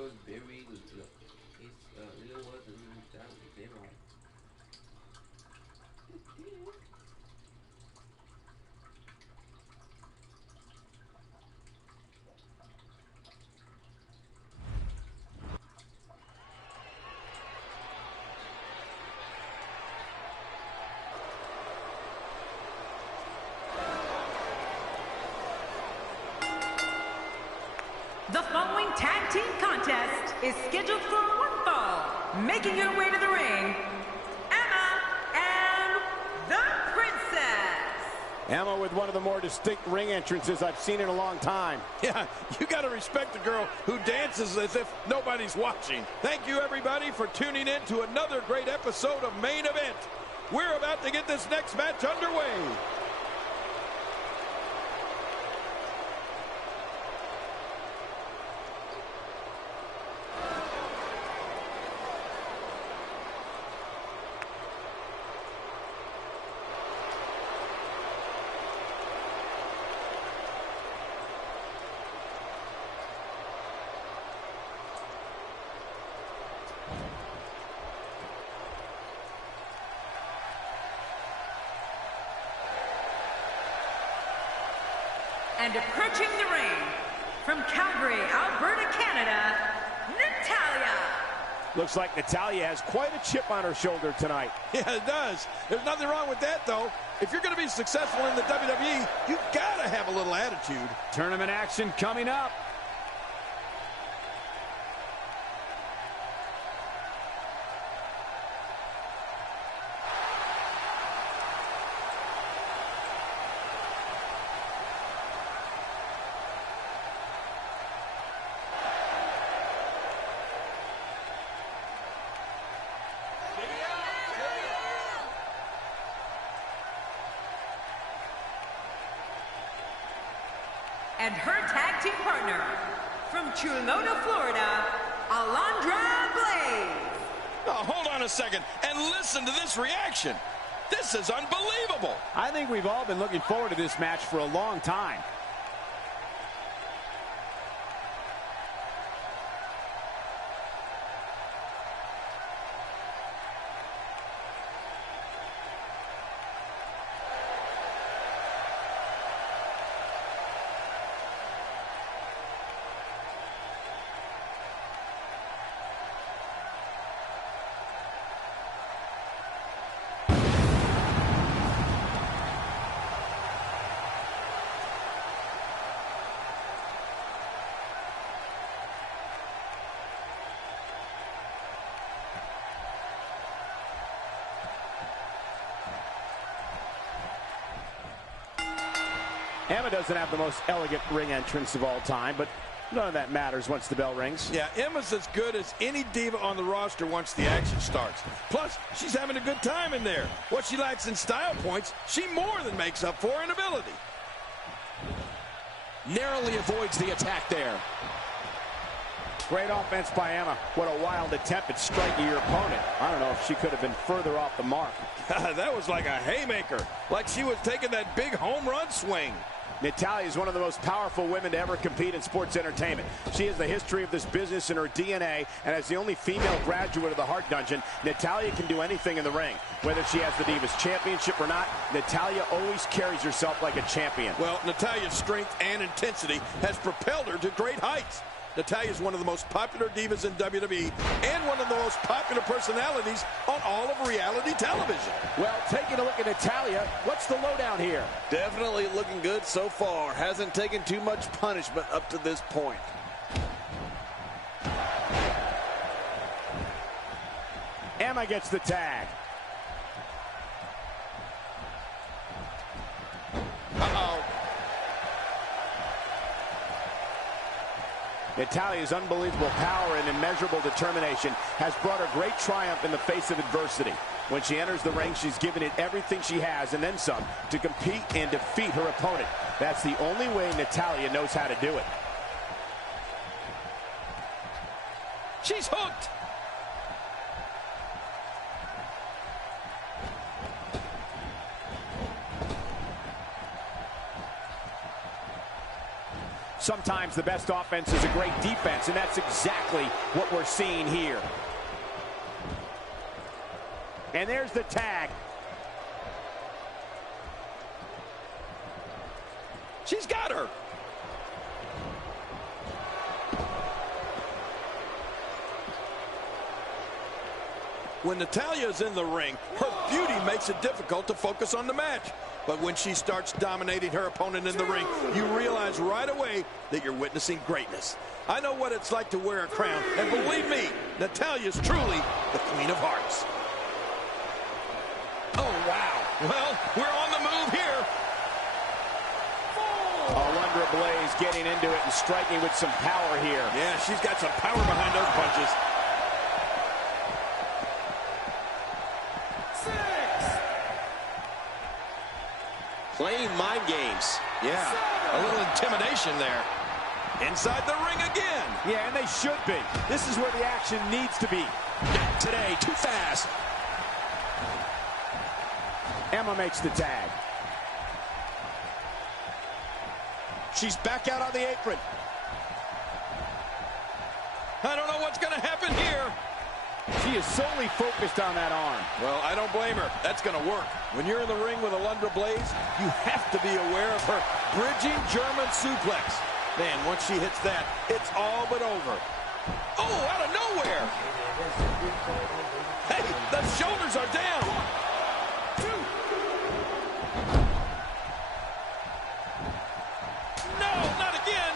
was very low. It really wasn't that very hard. The following tag team contest is scheduled for one fall. Making her way to the ring, Emma and the Princess. Emma with one of the more distinct ring entrances I've seen in a long time. Yeah, you got to respect the girl who dances as if nobody's watching. Thank you, everybody, for tuning in to another great episode of Main Event. We're about to get this next match underway. And approaching the ring, from Calgary, Alberta, Canada, Natalya. Looks like Natalya has quite a chip on her shoulder tonight. Yeah, it does. There's nothing wrong with that, though. If you're going to be successful in the WWE, you've got to have a little attitude. Tournament action coming up. And her tag team partner, from Chulota, Florida, Alundra Blaze. Oh, hold on a second and listen to this reaction. This is unbelievable. I think we've all been looking forward to this match for a long time. Emma doesn't have the most elegant ring entrance of all time, but none of that matters once the bell rings. Yeah, Emma's as good as any diva on the roster once the action starts. Plus, she's having a good time in there. What she lacks in style points, she more than makes up for in ability. Narrowly avoids the attack there. Great offense by Emma. What a wild attempt at striking your opponent. I don't know if she could have been further off the mark. That was like a haymaker, like she was taking that big home run swing. Natalya is one of the most powerful women to ever compete in sports entertainment. She has the history of this business in her DNA, and as the only female graduate of the Heart Dungeon, Natalya can do anything in the ring. Whether she has the Divas Championship or not, Natalya always carries herself like a champion. Well, Natalya's strength and intensity has propelled her to great heights. Natalya is one of the most popular divas in WWE and one of the most popular personalities on all of reality television. Well, taking a look at Natalya, what's the lowdown here? Definitely looking good so far. Hasn't taken too much punishment up to this point. Emma gets the tag. Natalya's unbelievable power and immeasurable determination has brought her great triumph in the face of adversity. When she enters the ring, she's given it everything she has and then some to compete and defeat her opponent. That's the only way Natalya knows how to do it. She's hooked. Sometimes the best offense is a great defense, and that's exactly what we're seeing here. And there's the tag. She's got her. When Natalya's in the ring, her beauty makes it difficult to focus on the match. But when she starts dominating her opponent in the ring, you realize right away that you're witnessing greatness. I know what it's like to wear a crown, and believe me, Natalya's truly the Queen of Hearts. Oh, wow. Well, we're on the move here. Alundra Blaze getting into it and striking with some power here. Yeah, she's got some power behind those punches. Playing mind games. Yeah, a little intimidation there. Inside the ring again. Yeah, and they should be. This is where the action needs to be. Not today, too fast. Emma makes the tag. She's back out on the apron. I don't know what's going to happen here. She is solely focused on that arm. Well, I don't blame her. That's going to work. When you're in the ring with Alundra Blaze, you have to be aware of her bridging German suplex. Man, once she hits that, it's all but over. Oh, out of nowhere. Hey, the shoulders are down. No, not again.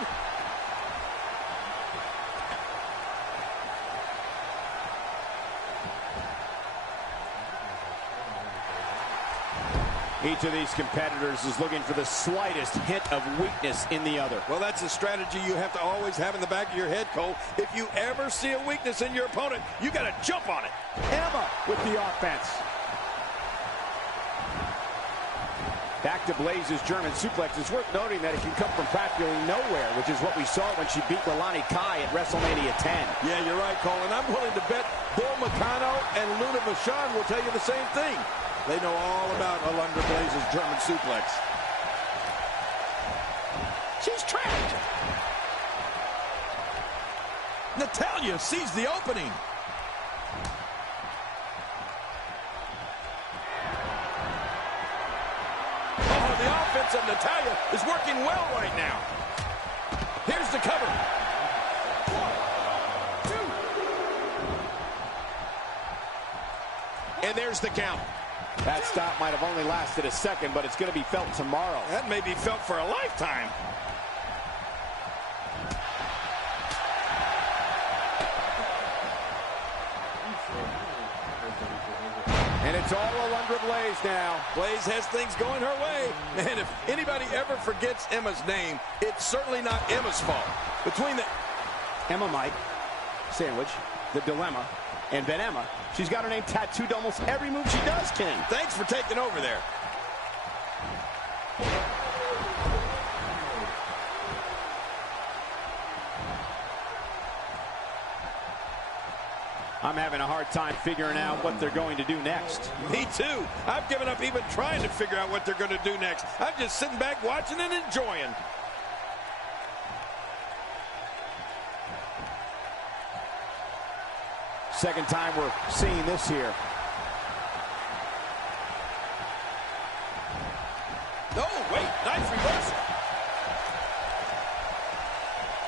Each of these competitors is looking for the slightest hint of weakness in the other. Well, that's a strategy you have to always have in the back of your head, Cole. If you ever see a weakness in your opponent, you got to jump on it. Emma with the offense. Back to Blaze's German suplex. It's worth noting that it can come from practically nowhere, which is what we saw when she beat Lalani Kai at WrestleMania 10. Yeah, you're right, Cole. And I'm willing to bet Bull Nakano and Luna Vachon will tell you the same thing. They know all about Alundra Blaze's German suplex. She's trapped. Natalya sees the opening. Oh, the offense of Natalya is working well right now. Here's the cover. 1, 2. And there's the count. That stop might have only lasted a second, but it's going to be felt tomorrow. That may be felt for a lifetime. And it's all Alundra Blaze now. Blaze has things going her way. And if anybody ever forgets Emma's name, it's certainly not Emma's fault. Between the Emma Mike, Sandwich, the Dilemma, and then Emma. She's got her name tattooed almost every move she does, King. Thanks for taking over there. I'm having a hard time figuring out what they're going to do next. Me too. I've given up even trying to figure out what they're going to do next. I'm just sitting back watching and enjoying. Second time we're seeing this here. Oh, wait, nice reversal.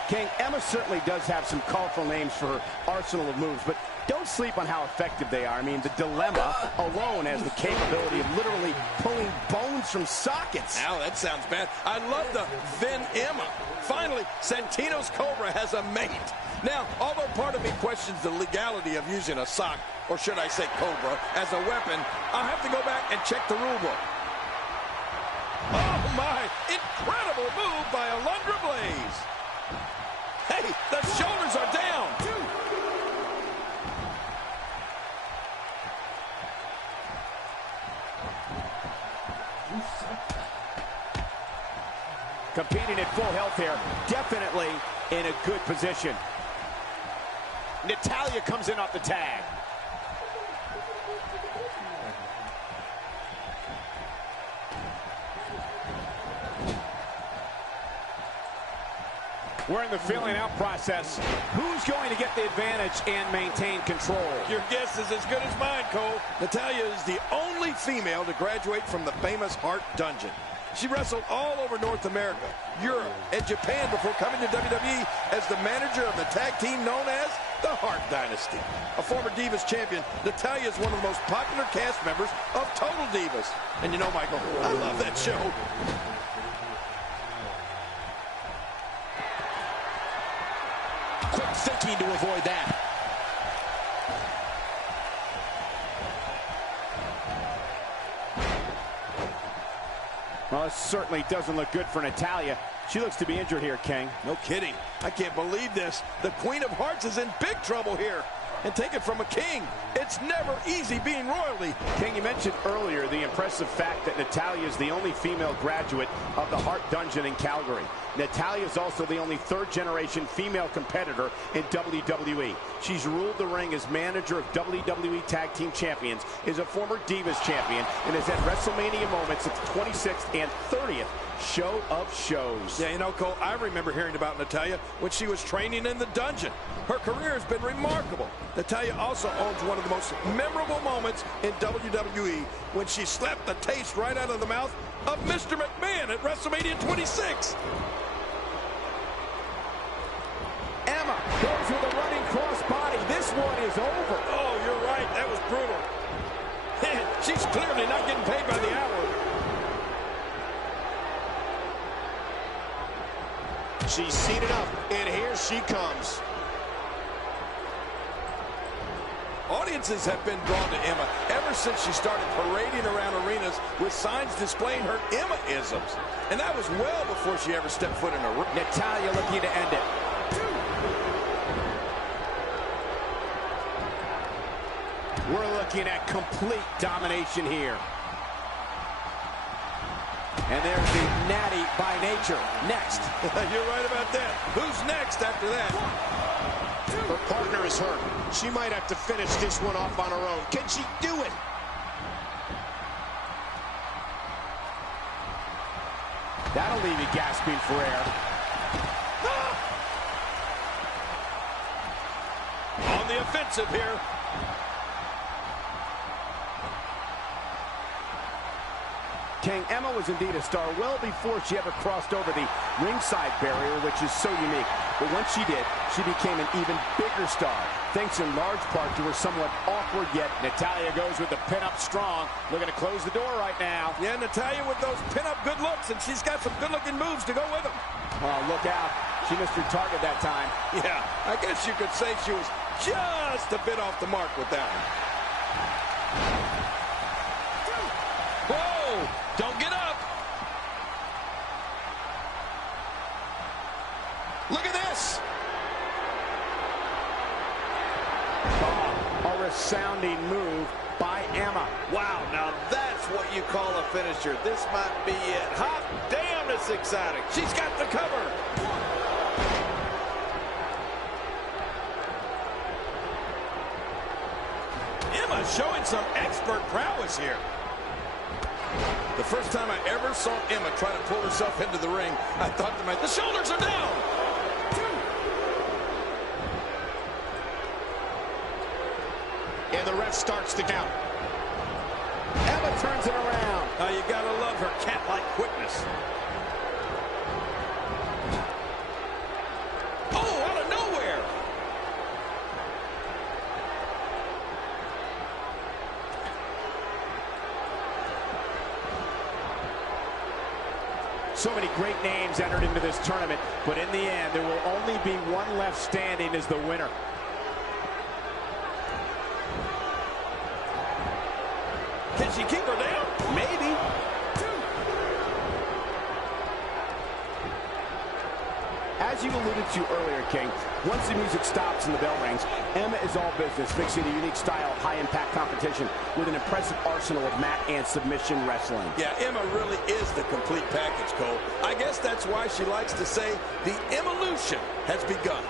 King, Emma certainly does have some colorful names for her arsenal of moves, but don't sleep on how effective they are. I mean, the Dilemma alone has the capability of literally pulling bones from sockets. Now, that sounds bad. I love the Then Emma. Finally, Santino's Cobra has a mate. Now, although part of me questions the legality of using a sock, or should I say Cobra, as a weapon, I'll have to go back and check the rule book. Oh, my. Incredible move by Alundra Blaze. Hey, the shoulders are down. Competing at full health here, definitely in a good position. Natalya comes in off the tag. We're in the feeling out process. Who's going to get the advantage and maintain control? Your guess is as good as mine, Cole. Natalya is the only female to graduate from the famous Hart Dungeon. She wrestled all over North America, Europe, and Japan before coming to WWE as the manager of the tag team known as the Hart Dynasty. A former Divas champion, Natalya is one of the most popular cast members of Total Divas. And you know, Michael, I love that show. Quick thinking to avoid that. Well, it certainly doesn't look good for Natalya. She looks to be injured here, King. No kidding. I can't believe this. The Queen of Hearts is in big trouble here. And take it from a king, it's never easy being royalty. King, you mentioned earlier the impressive fact that Natalya is the only female graduate of the Hart Dungeon in Calgary. Natalya is also the only third-generation female competitor in WWE. She's ruled the ring as manager of WWE Tag Team Champions, is a former Divas champion, and has had WrestleMania moments at the 26th and 30th show of shows. Yeah, you know, Cole, I remember hearing about Natalya when she was training in the dungeon. Her career has been remarkable. Natalya also owns one of the most memorable moments in WWE when she slapped the taste right out of the mouth of Mr. McMahon at WrestleMania 26. Emma goes with a running crossbody. This one is over. Oh, you're right. That was brutal. She's clearly not getting paid by the hour. She's seated up, and here she comes. Audiences have been drawn to Emma ever since she started parading around arenas with signs displaying her Emma-isms. And that was well before she ever stepped foot in a ring. Natalya looking to end it. We're looking at complete domination here. And there's the natty by nature. Next. You're right about that. Who's next after that? Her partner is hurt. She might have to finish this one off on her own. Can she do it? That'll leave you gasping for air. On the offensive here. King, Emma was indeed a star well before she ever crossed over the ringside barrier, which is so unique. But once she did, she became an even bigger star, thanks in large part to her somewhat awkward yet. Natalya goes with the pin-up strong. Looking to close the door right now. Yeah, Natalya with those pin-up good looks, and she's got some good-looking moves to go with them. Oh, look out. She missed her target that time. Yeah, I guess you could say she was just a bit off the mark with that one. Whoa! Don't get up! Look at this! Oh, a resounding move by Emma. Wow, now that's what you call a finisher. This might be it. Hot damn, it's exciting. She's got the cover! Emma showing some expert prowess here. The first time I ever saw Emma try to pull herself into the ring, I thought to myself, the shoulders are down! And the ref starts the count. Emma turns it around. Oh, you gotta love her cat-like quickness. Oh, out of nowhere! So many great names entered into this tournament, but in the end, there will only be one left standing as the winner. Can she keep her down? Maybe. As you alluded to earlier, King, once the music stops and the bell rings, Emma is all business, mixing a unique style of high-impact competition with an impressive arsenal of mat and submission wrestling. Yeah, Emma really is the complete package, Cole. I guess that's why she likes to say the evolution has begun.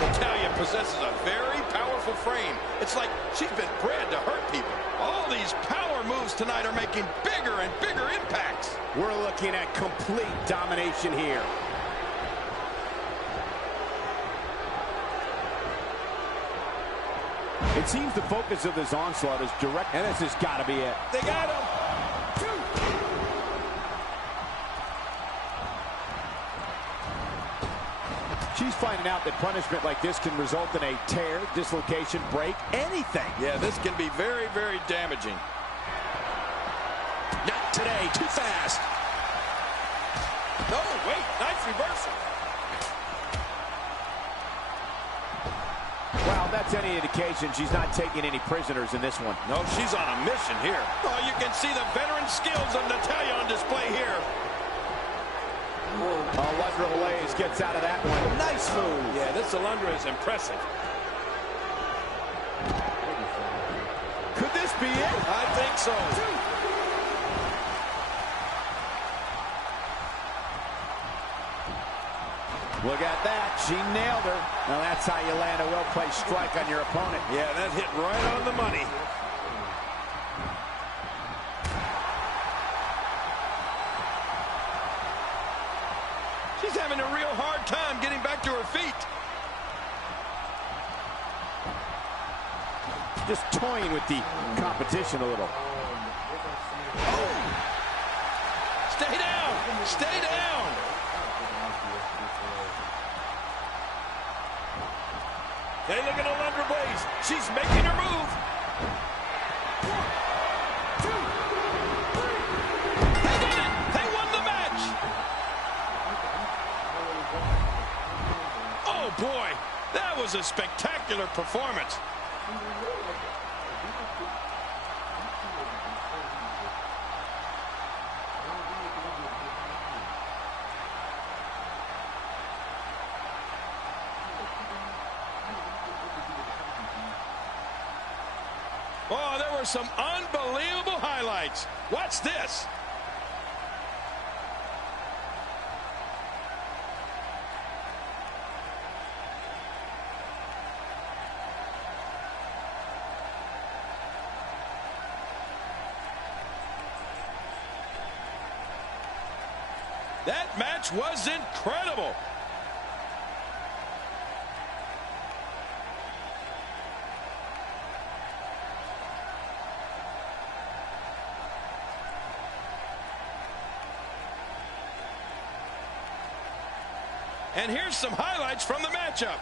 Natalya possesses a very powerful frame. It's like she's been bred to hurt people. All these power moves tonight are making bigger and bigger impacts. We're looking at complete domination here. It seems the focus of this onslaught is direct, and this has got to be it. They got him. She's finding out that punishment like this can result in a tear, dislocation, break, anything. Yeah, this can be very, very damaging. Not today, too fast. No, wait, nice reversal. Well, that's any indication she's not taking any prisoners in this one. No, she's on a mission here. Oh, you can see the veteran skills of Natalya on display here. Alundra Blaze gets out of that one. Nice move. Yeah, this Alundra is impressive. Could this be it? I think so. Look at that. She nailed her. Now that's how you land a well-placed strike on your opponent. Yeah, that hit right on the money. She's having a real hard time getting back to her feet. Just toying with the competition a little. Oh. Stay down. Stay down. Hey, look at Alundra Blaze. She's making her move. 1, 2, 3. They did it. They won the match. Oh, boy. That was a spectacular performance. Oh, there were some unbelievable highlights. Watch this. That match was incredible. And here's some highlights from the matchup.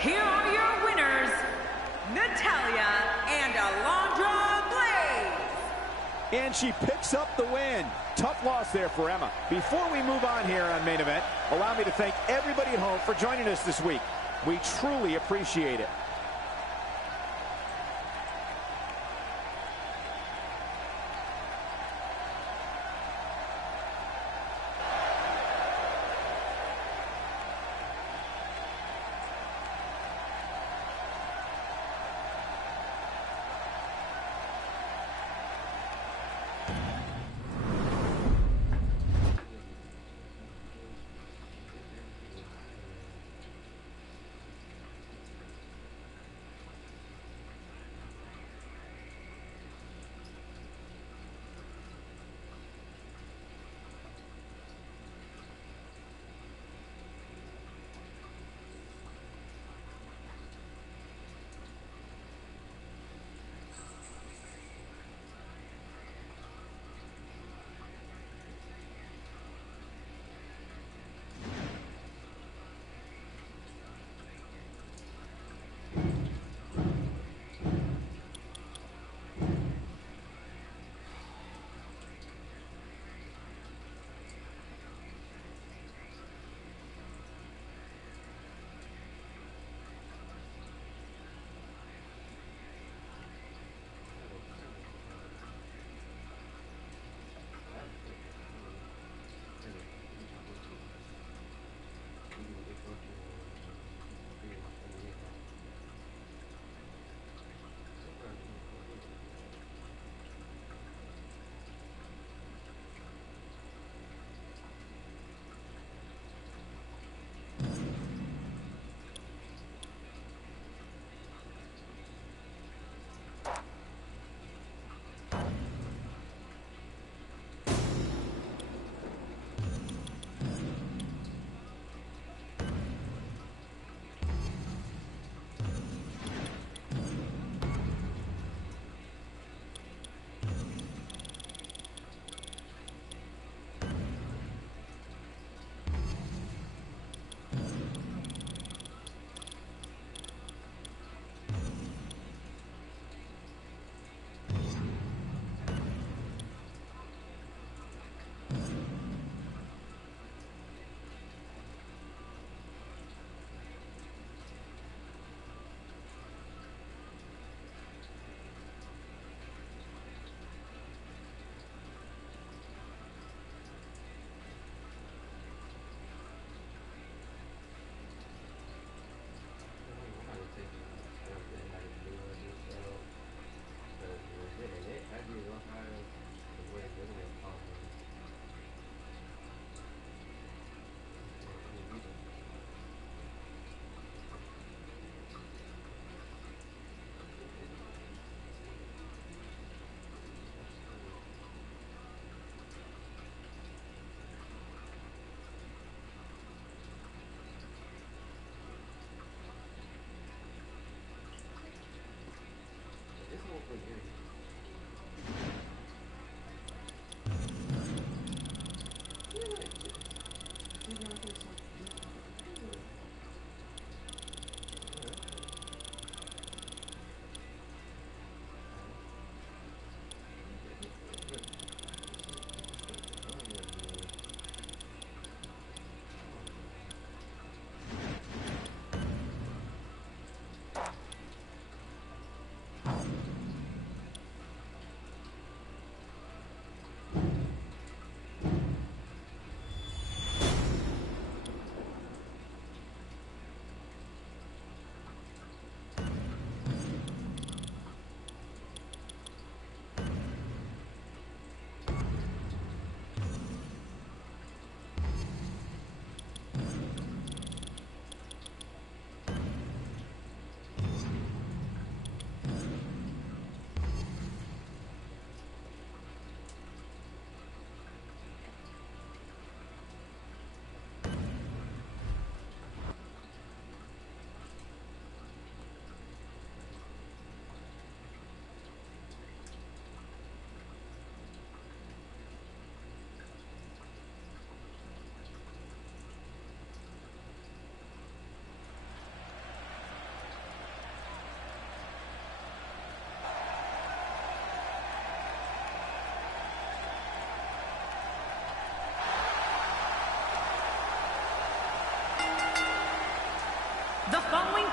Here are your winners, Natalya and Alundra Blaze. And she picks up the win. Tough loss there for Emma. Before we move on here on Main Event, allow me to thank everybody at home for joining us this week. We truly appreciate it.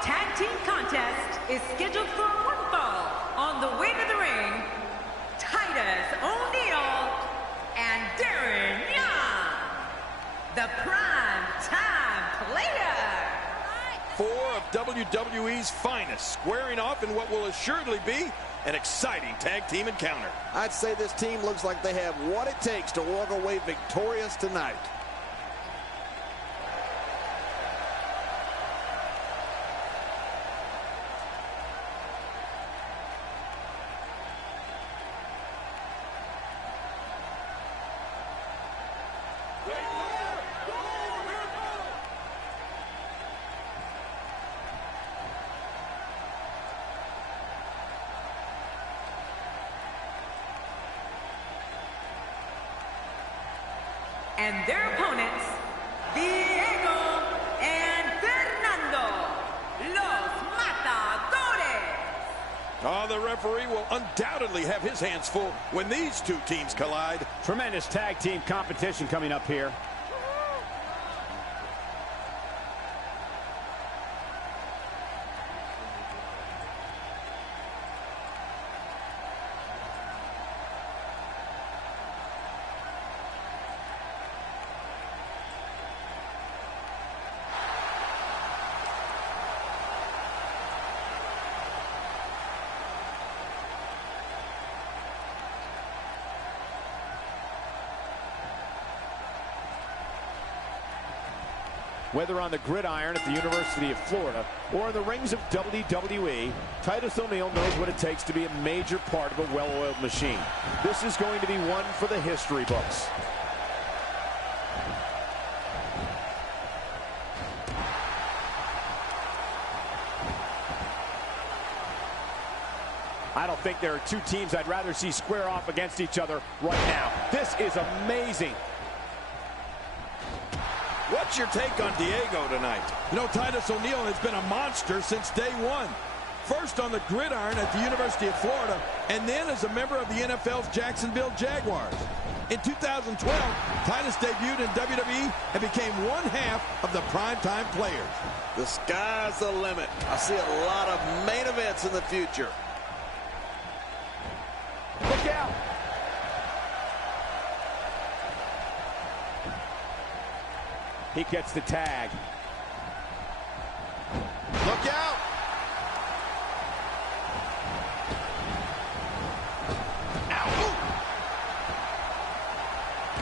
tag team contest is scheduled for one fall. On the way to the ring, Titus O'Neil and Darren Young, the prime time player. Four of WWE's finest squaring off in what will assuredly be an exciting tag team encounter. I'd say this team looks like they have what it takes to walk away victorious tonight. And their opponents, Diego and Fernando, Los Matadores. Oh, the referee will undoubtedly have his hands full when these two teams collide. Tremendous tag team competition coming up here. Whether on the gridiron at the University of Florida or in the rings of WWE, Titus O'Neil knows what it takes to be a major part of a well-oiled machine. This is going to be one for the history books. I don't think there are two teams I'd rather see square off against each other right now. This is amazing. What's your take on Diego tonight? You know, Titus O'Neil has been a monster since day one. First on the gridiron at the University of Florida, and then as a member of the NFL's Jacksonville Jaguars. In 2012, Titus debuted in WWE and became one half of the primetime players. The sky's the limit. I see a lot of main events in the future. Look out! He gets the tag. Look out! Ow.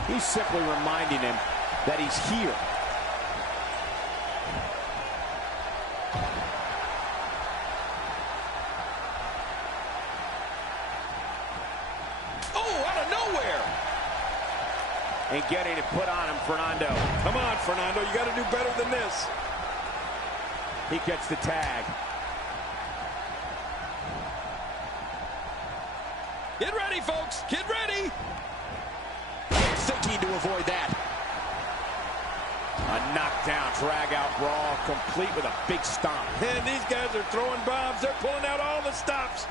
He's simply reminding him that he's here. Oh, out of nowhere! And getting it put on him, Fernando. Come on, Fernando, you got to do better than this. He gets the tag. Get ready, folks. Get ready. Thinking to avoid that. A knockdown, drag-out brawl, complete with a big stomp. And these guys are throwing bombs. They're pulling out all the stops.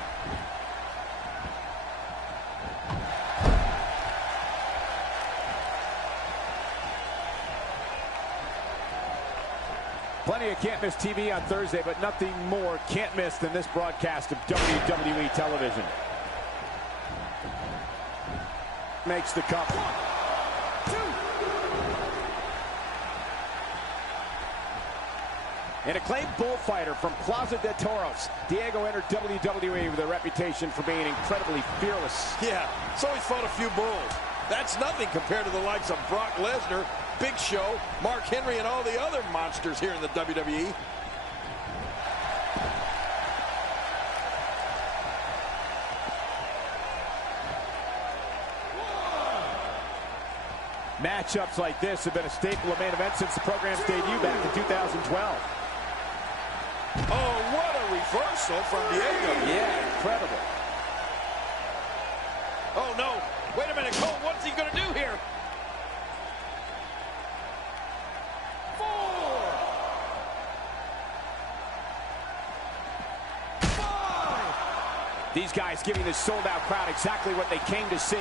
Plenty of can't miss TV on Thursday, but nothing more can't miss than this broadcast of WWE television. Makes the cover. 1, 2. An acclaimed bullfighter from Plaza de Toros, Diego entered WWE with a reputation for being incredibly fearless. Yeah, so he's fought a few bulls. That's nothing compared to the likes of Brock Lesnar, Big Show, Mark Henry, and all the other monsters here in the WWE. Matchups like this have been a staple of main events since the program's debut back in 2012. Oh, what a reversal from Diego. Yeah, incredible. Oh, no. Wait a minute, Cole, what's he going to do here? 4, 5. These guys giving this sold-out crowd exactly what they came to see.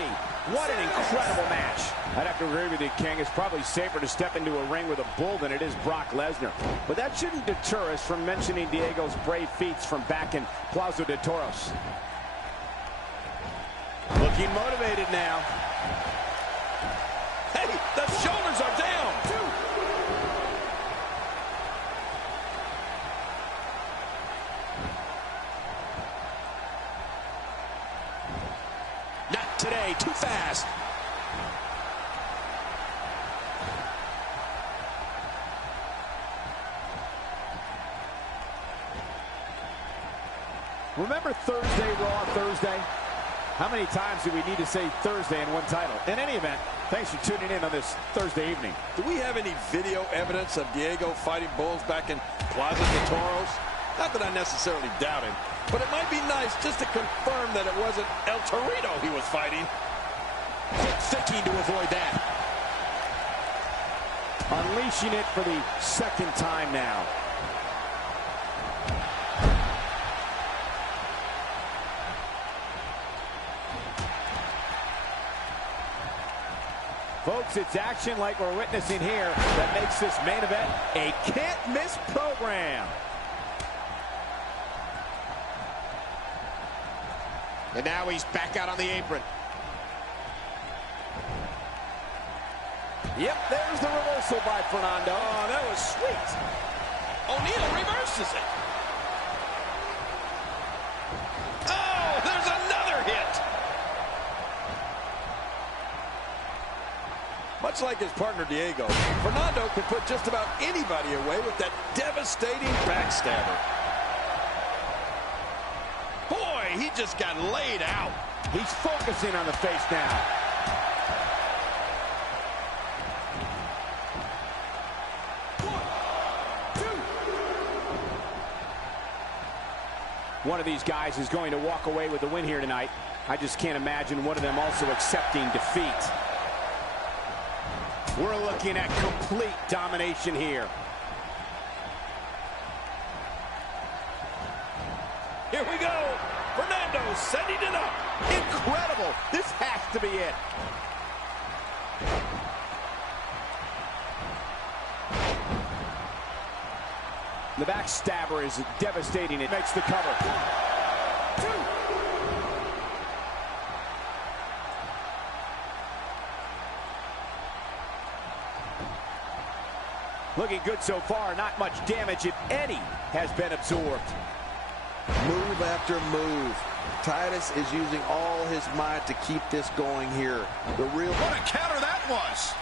What an incredible match. I'd have to agree with you, King. It's probably safer to step into a ring with a bull than it is Brock Lesnar. But that shouldn't deter us from mentioning Diego's brave feats from back in Plaza de Toros. Looking motivated now. Hey, the shoulders are down. Not today, too fast. Remember Thursday, Raw Thursday? How many times do we need to say Thursday in one title? In any event, thanks for tuning in on this Thursday evening. Do we have any video evidence of Diego fighting bulls back in Plaza de Toros? Not that I necessarily doubt him, but it might be nice just to confirm that it wasn't El Torito he was fighting. Quick thinking to avoid that. Unleashing it for the second time now. Folks, it's action like we're witnessing here that makes this main event a can't-miss program. And now he's back out on the apron. Yep, there's the reversal by Fernando. Oh, that was sweet. O'Neal reverses it. Oh, there's another hit. Much like his partner Diego, Fernando can put just about anybody away with that devastating backstabber. Boy, he just got laid out. He's focusing on the face now. One of these guys is going to walk away with the win here tonight. I just can't imagine one of them also accepting defeat. We're looking at complete domination here. Here we go. Fernando setting it up. Incredible. This has to be it. The backstabber is devastating. It makes the cover. 1, 2. Looking good so far. Not much damage, if any, has been absorbed. Move after move. Titus is using all his might to keep this going here. What a counter that was.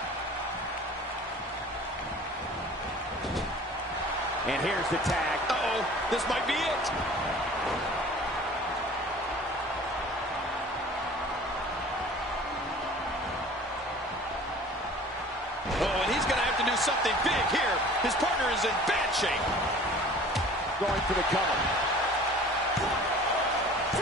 And here's the tag. Uh-oh, this might be it. Oh, and he's going to have to do something big here. His partner is in bad shape. Going for the cover. 1, 2.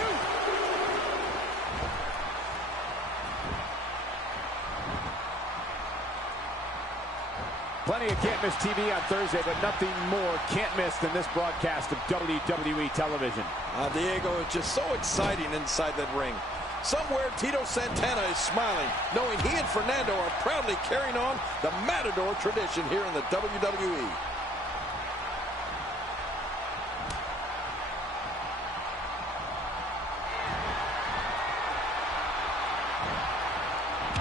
Plenty of can't miss TV on Thursday, but nothing more can't miss than this broadcast of WWE television. Diego is just so exciting inside that ring. Somewhere Tito Santana is smiling, knowing he and Fernando are proudly carrying on the Matador tradition here in the WWE.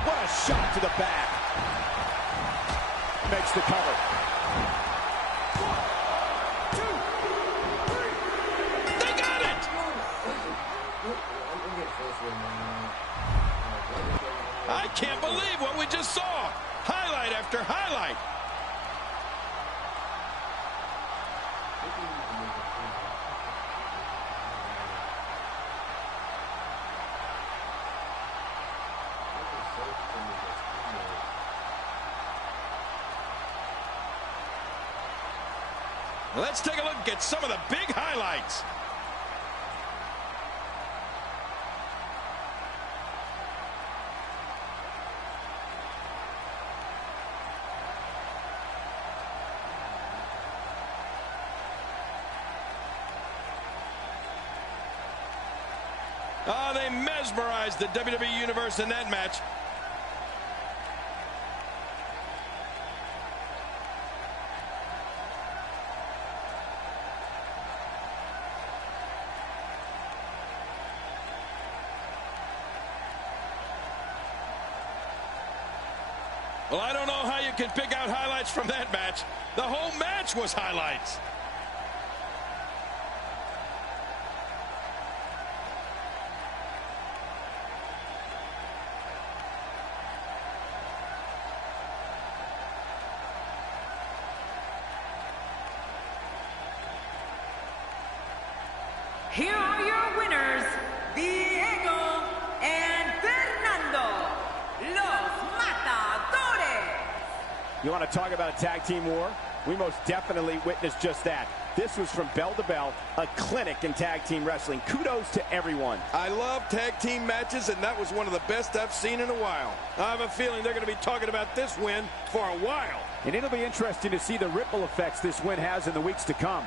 What a shot to the back. Makes the cover. 1, 2, 3. They got it! I can't believe what we just saw. Highlight after highlight. Let's take a look at some of the big highlights. Oh, they mesmerized the WWE Universe in that match. Well, I don't know how you can pick out highlights from that match. The whole match was highlights. Here are your winners, Diego and Fernando, Los Matadores. You want to talk about a tag team war? We most definitely witnessed just that. This was from bell to bell, a clinic in tag team wrestling. Kudos to everyone. I love tag team matches, and that was one of the best I've seen in a while. I have a feeling they're going to be talking about this win for a while. And it'll be interesting to see the ripple effects this win has in the weeks to come.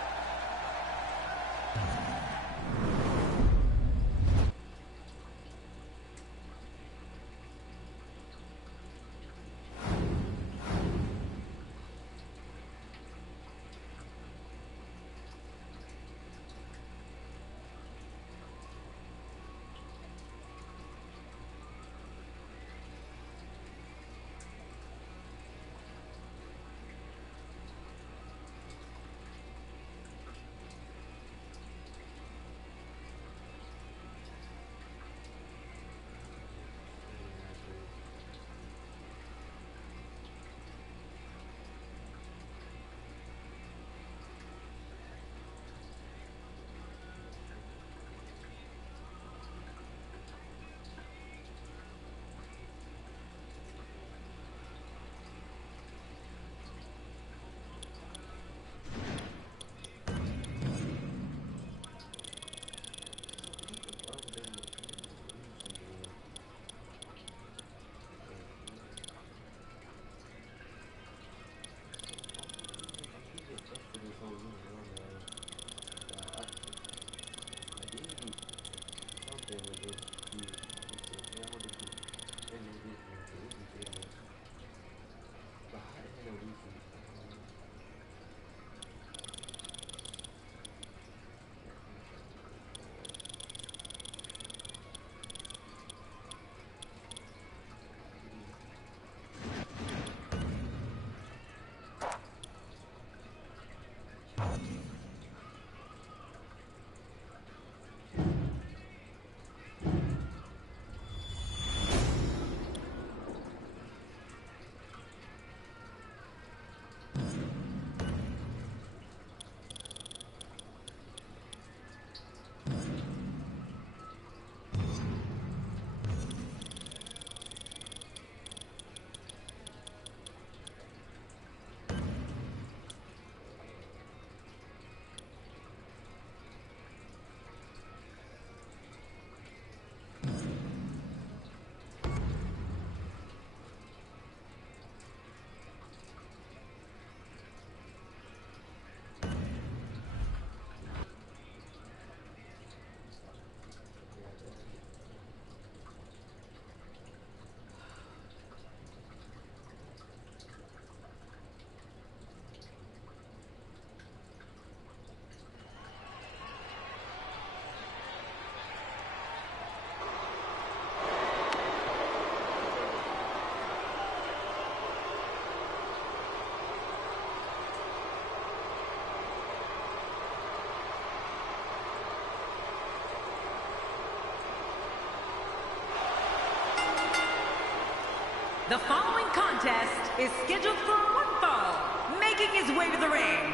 The following contest is scheduled for one fall, making his way to the ring.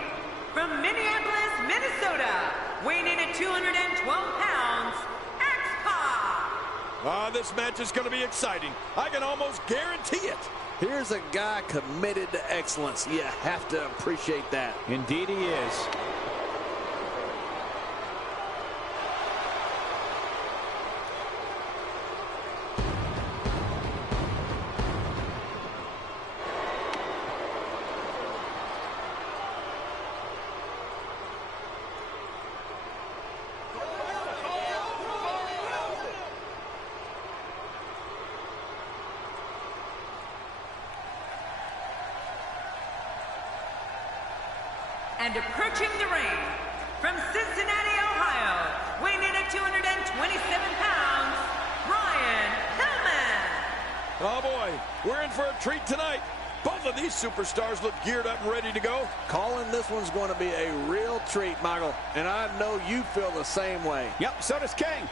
From Minneapolis, Minnesota, weighing in at 212 pounds, X-Pac. This match is going to be exciting. I can almost guarantee it. Here's a guy committed to excellence. You have to appreciate that. Indeed he is. And approaching the ring, from Cincinnati, Ohio, weighing in at 227 pounds, Brian Pillman. Oh boy, we're in for a treat tonight. Both of these superstars look geared up and ready to go. Calling this one's going to be a real treat, Michael. And I know you feel the same way. Yep, so does King.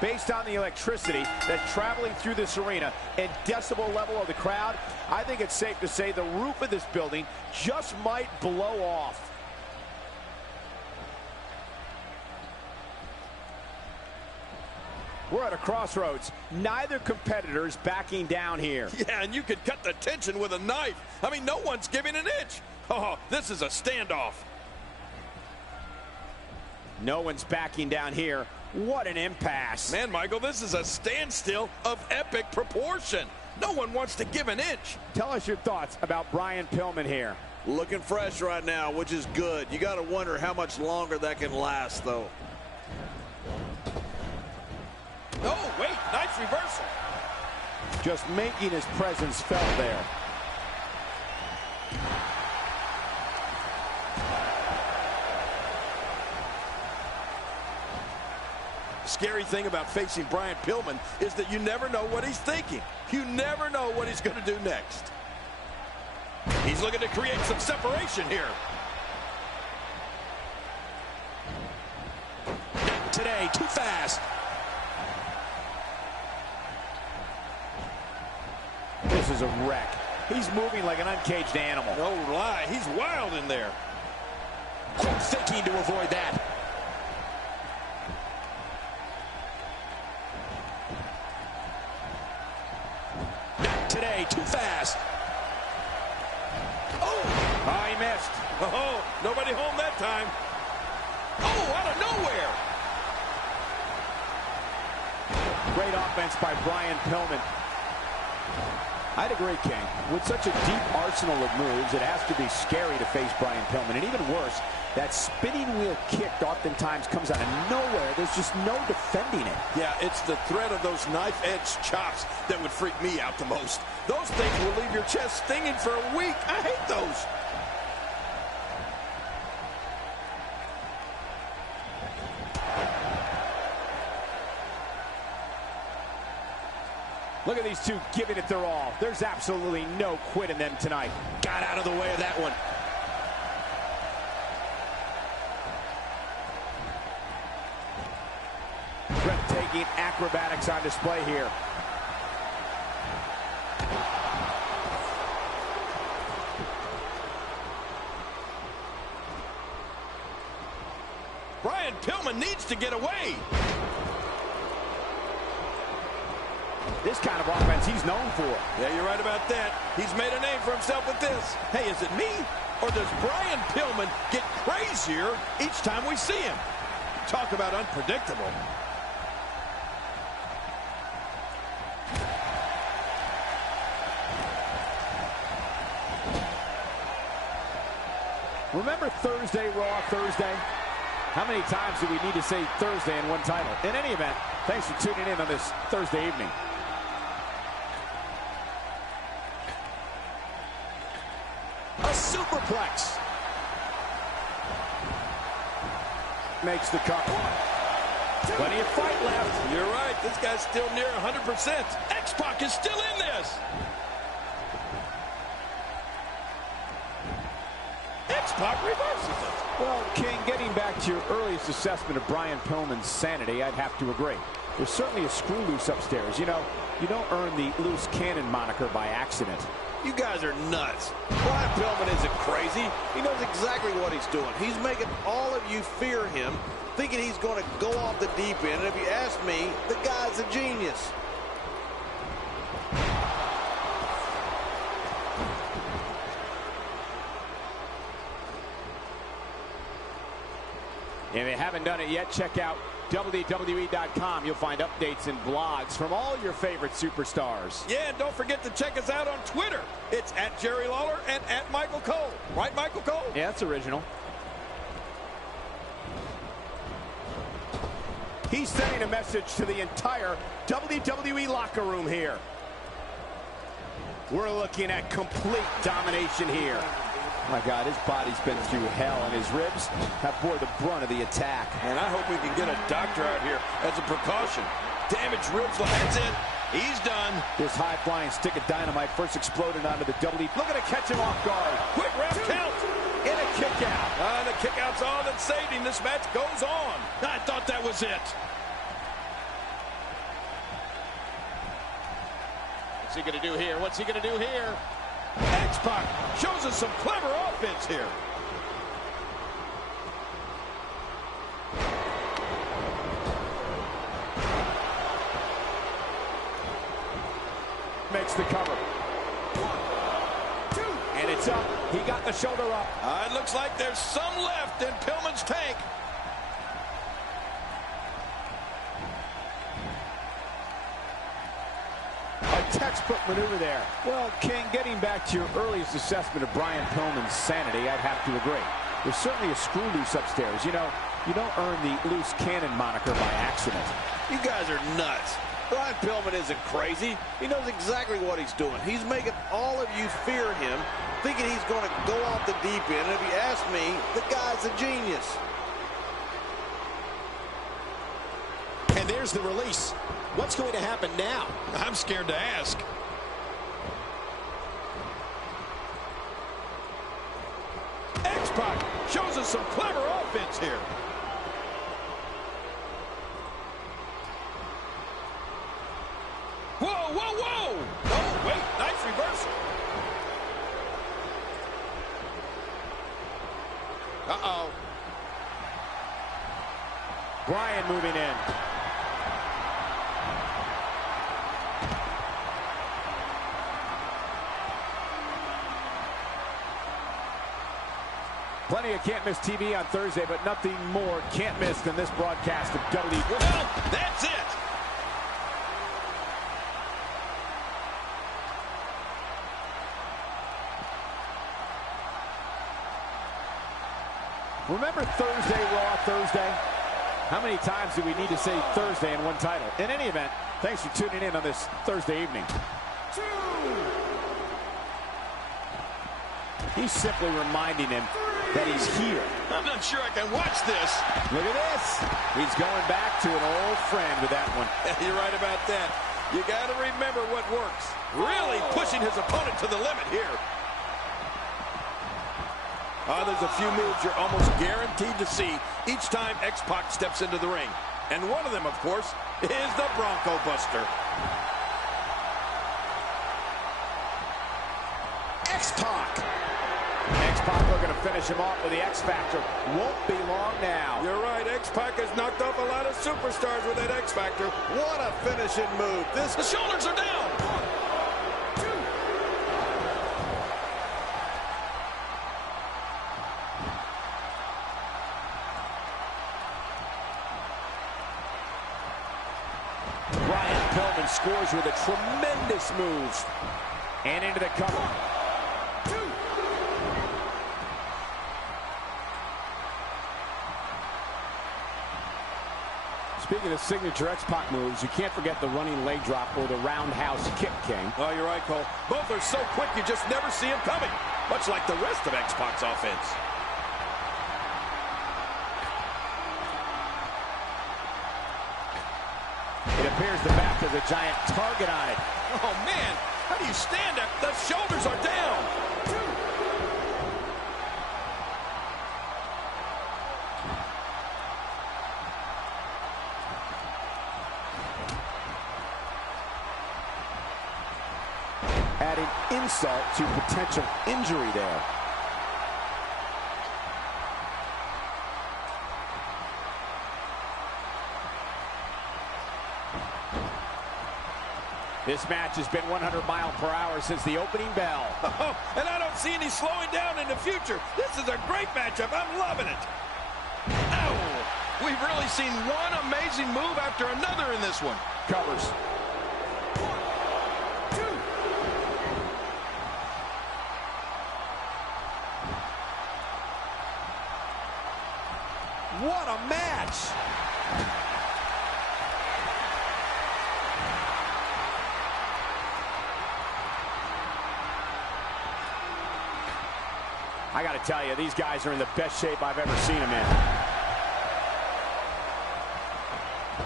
Based on the electricity that's traveling through this arena and decibel level of the crowd, I think it's safe to say the roof of this building just might blow off. We're at a crossroads. Neither competitor's backing down here. Yeah, and you could cut the tension with a knife. I mean, no one's giving an inch. Oh, this is a standoff. No one's backing down here. What an impasse. Man, Michael, this is a standstill of epic proportion. No one wants to give an inch. Tell us your thoughts about Brian Pillman here. Looking fresh right now, which is good. You got to wonder how much longer that can last, though. Oh, wait, nice reversal. Just making his presence felt there. Scary thing about facing Brian Pillman is that you never know what he's thinking. You never know what he's going to do next. He's looking to create some separation here. Not today, too fast. This is a wreck. He's moving like an uncaged animal. No lie, he's wild in there. Quick thinking to avoid that. Today, too fast. Oh, he missed. Oh, nobody home that time. Oh, out of nowhere. Great offense by Brian Pillman. I'd agree, King. With such a deep arsenal of moves, it has to be scary to face Brian Pillman. And even worse, that spinning wheel kick oftentimes comes out of nowhere. There's just no defending it. Yeah, it's the threat of those knife-edged chops that would freak me out the most. Those things will leave your chest stinging for a week. I hate those. Look at these two giving it their all. There's absolutely no quit in them tonight. Got out of the way of that one. Breathtaking acrobatics on display here. Brian Pillman needs to get away. This kind of offense he's known for. Yeah, you're right about that. He's made a name for himself with this. Hey, is it me? Or does Brian Pillman get crazier each time we see him? Talk about unpredictable. Remember Thursday, Raw Thursday? How many times do we need to say Thursday in one title? In any event, thanks for tuning in on this Thursday evening. A superplex. Makes the cover. Plenty of fight left. You're right. This guy's still near 100%. X-Pac is still in this. X-Pac reverses it. Well, King, getting back to your earliest assessment of Brian Pillman's sanity, I'd have to agree. There's certainly a screw loose upstairs. You know, you don't earn the loose cannon moniker by accident. You guys are nuts. Brian Pillman isn't crazy. He knows exactly what he's doing. He's making all of you fear him, thinking he's going to go off the deep end. And if you ask me, the guy's a genius. If you haven't done it yet, check out WWE.com. You'll find updates and blogs from all your favorite superstars. Yeah, and don't forget to check us out on Twitter. It's at Jerry Lawler and at Michael Cole. Right, Michael Cole? Yeah, that's original. He's sending a message to the entire WWE locker room here. We're looking at complete domination here. My God, his body's been through hell, and his ribs have bore the brunt of the attack. And I hope we can get a doctor out here as a precaution. Damaged ribs, that's it. He's done. This high-flying stick of dynamite first exploded onto the WWE. Looking to catch him off guard. Quick ref count. And a kick out. The kick out's all that saved him. This match goes on. I thought that was it. What's he going to do here? What's he going to do here? X-Pac shows us some clever offense here. Makes the cover. 1, 2, and it's up. He got the shoulder up. It looks like there's some left in Pillman's tank. Textbook maneuver there. Well, King, getting back to your earliest assessment of Brian Pillman's sanity, I'd have to agree. There's certainly a screw loose upstairs. You know, you don't earn the loose cannon moniker by accident. You guys are nuts. Brian Pillman isn't crazy. He knows exactly what he's doing. He's making all of you fear him, thinking he's going to go off the deep end. And if you ask me, the guy's a genius. And there's the release. What's going to happen now? I'm scared to ask. X-Pac shows us some clever offense here. Whoa, whoa, whoa! Oh, wait, nice reversal. Uh-oh. Brian moving in. Plenty of can't miss TV on Thursday, but nothing more can't miss than this broadcast of WWE. Well, that's it. Remember Thursday, Raw Thursday? How many times do we need to say Thursday in one title? In any event, thanks for tuning in on this Thursday evening. He's simply reminding him that he's here. I'm not sure I can watch this. Look at this. He's going back to an old friend with that one. You're right about that. You got to remember what works. Really pushing his opponent to the limit here. There's a few moves you're almost guaranteed to see each time X-Pac steps into the ring. And one of them, of course, is the Bronco Buster. X-Pac. X-Pac looking to finish him off with the X-Factor. Won't be long now. You're right. X-Pac has knocked off a lot of superstars with that X-Factor. What a finishing move. The shoulders are down. 1, 2. Brian Pillman scores with a tremendous move. And into the cover. 2. Speaking of signature X-Pac moves, you can't forget the running leg drop or the roundhouse kick, King. Oh, you're right, Cole. Both are so quick you just never see them coming. Much like the rest of X-Pac's offense. It appears the back has a giant target on it. Oh, man. How do you stand up? The shoulders are down. 2. Adding insult to potential injury there. This match has been 100 miles per hour since the opening bell. Oh, and I don't see any slowing down in the future. This is a great matchup. I'm loving it. Ow! We've really seen one amazing move after another in this one. Covers. 1, 2. What a match! I got to tell you, these guys are in the best shape I've ever seen them in.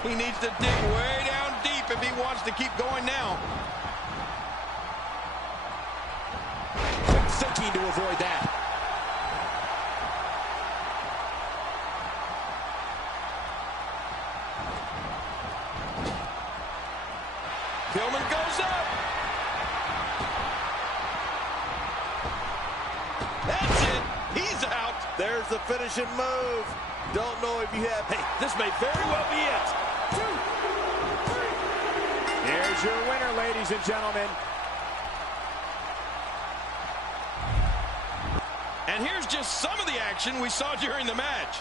He needs to dig way down deep if he wants to keep going now. Thinking to avoid that. Pillman goes up. That's it. He's out. There's the finishing move. Don't know if you have... Hey, this may very well be it. 2, 3. Here's your winner, ladies and gentlemen. And here's just some of the action we saw during the match.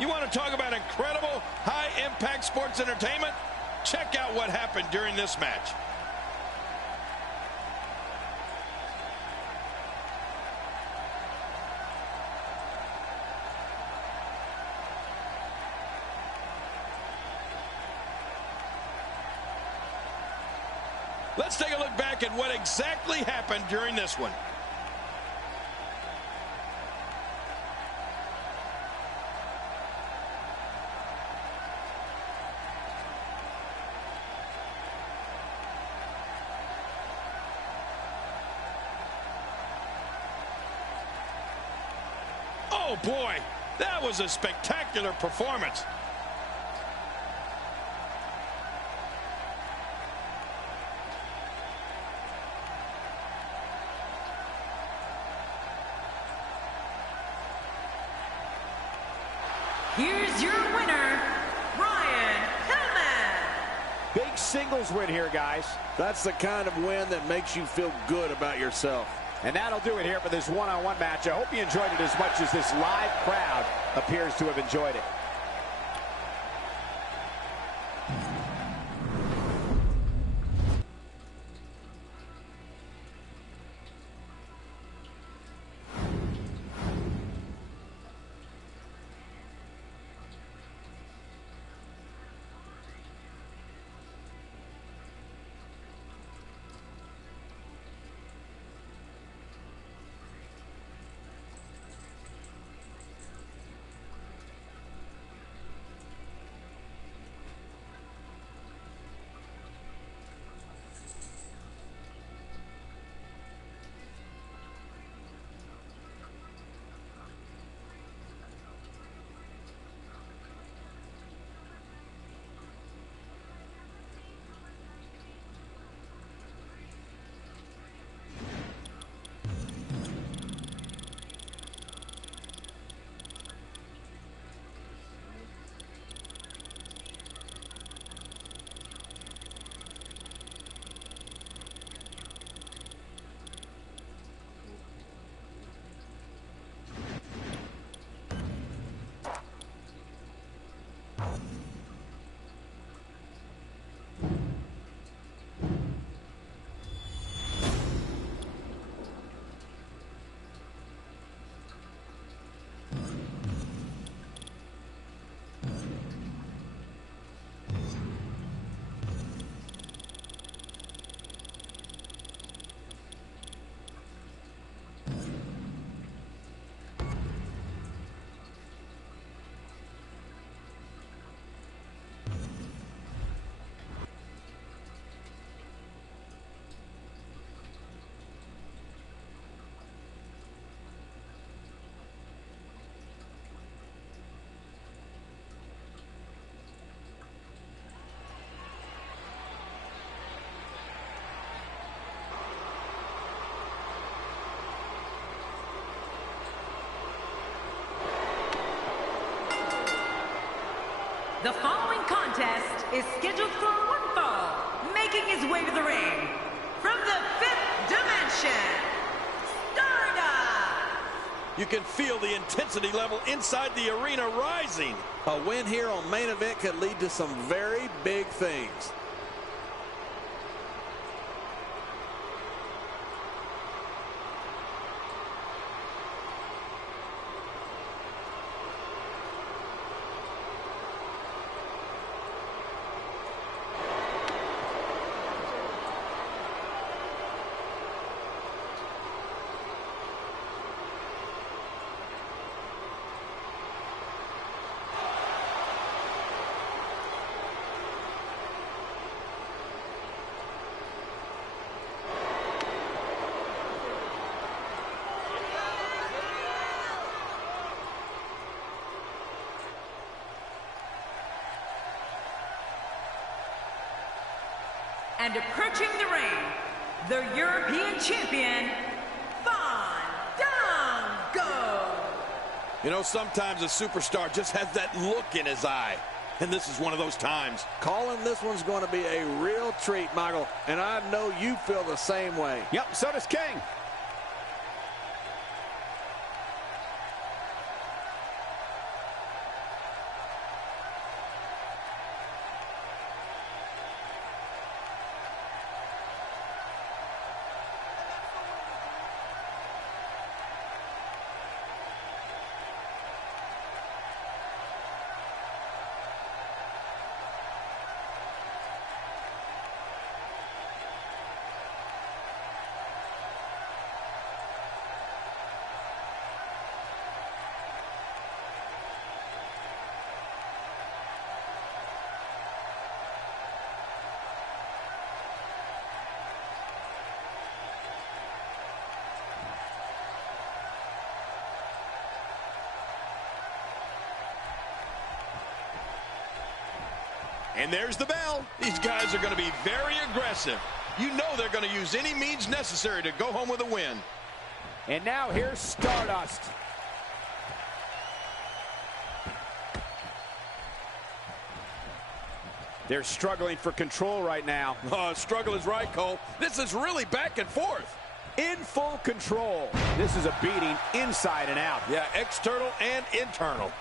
You want to talk about incredible, high-impact sports entertainment? Check out what happened during this match. Let's take a look back at what exactly happened during this one. Oh boy, that was a spectacular performance. Here's your winner, Brian Pillman. Big singles win here, guys. That's the kind of win that makes you feel good about yourself. And that'll do it here for this one-on-one match. I hope you enjoyed it as much as this live crowd appears to have enjoyed it. The following contest is scheduled for one fall. Making his way to the ring from the 5th dimension, Stardust. You can feel the intensity level inside the arena rising. A win here on Main Event could lead to some very big things. And approaching the ring, the European champion, Fandango. You know, sometimes a superstar just has that look in his eye. And this is one of those times. Calling this one's going to be a real treat, Michael. And I know you feel the same way. Yep, so does King. And there's the bell. These guys are going to be very aggressive. You know they're going to use any means necessary to go home with a win. And now here's Stardust. They're struggling for control right now. Oh, struggle is right, Cole. This is really back and forth. In full control. This is a beating inside and out. Yeah, external and internal.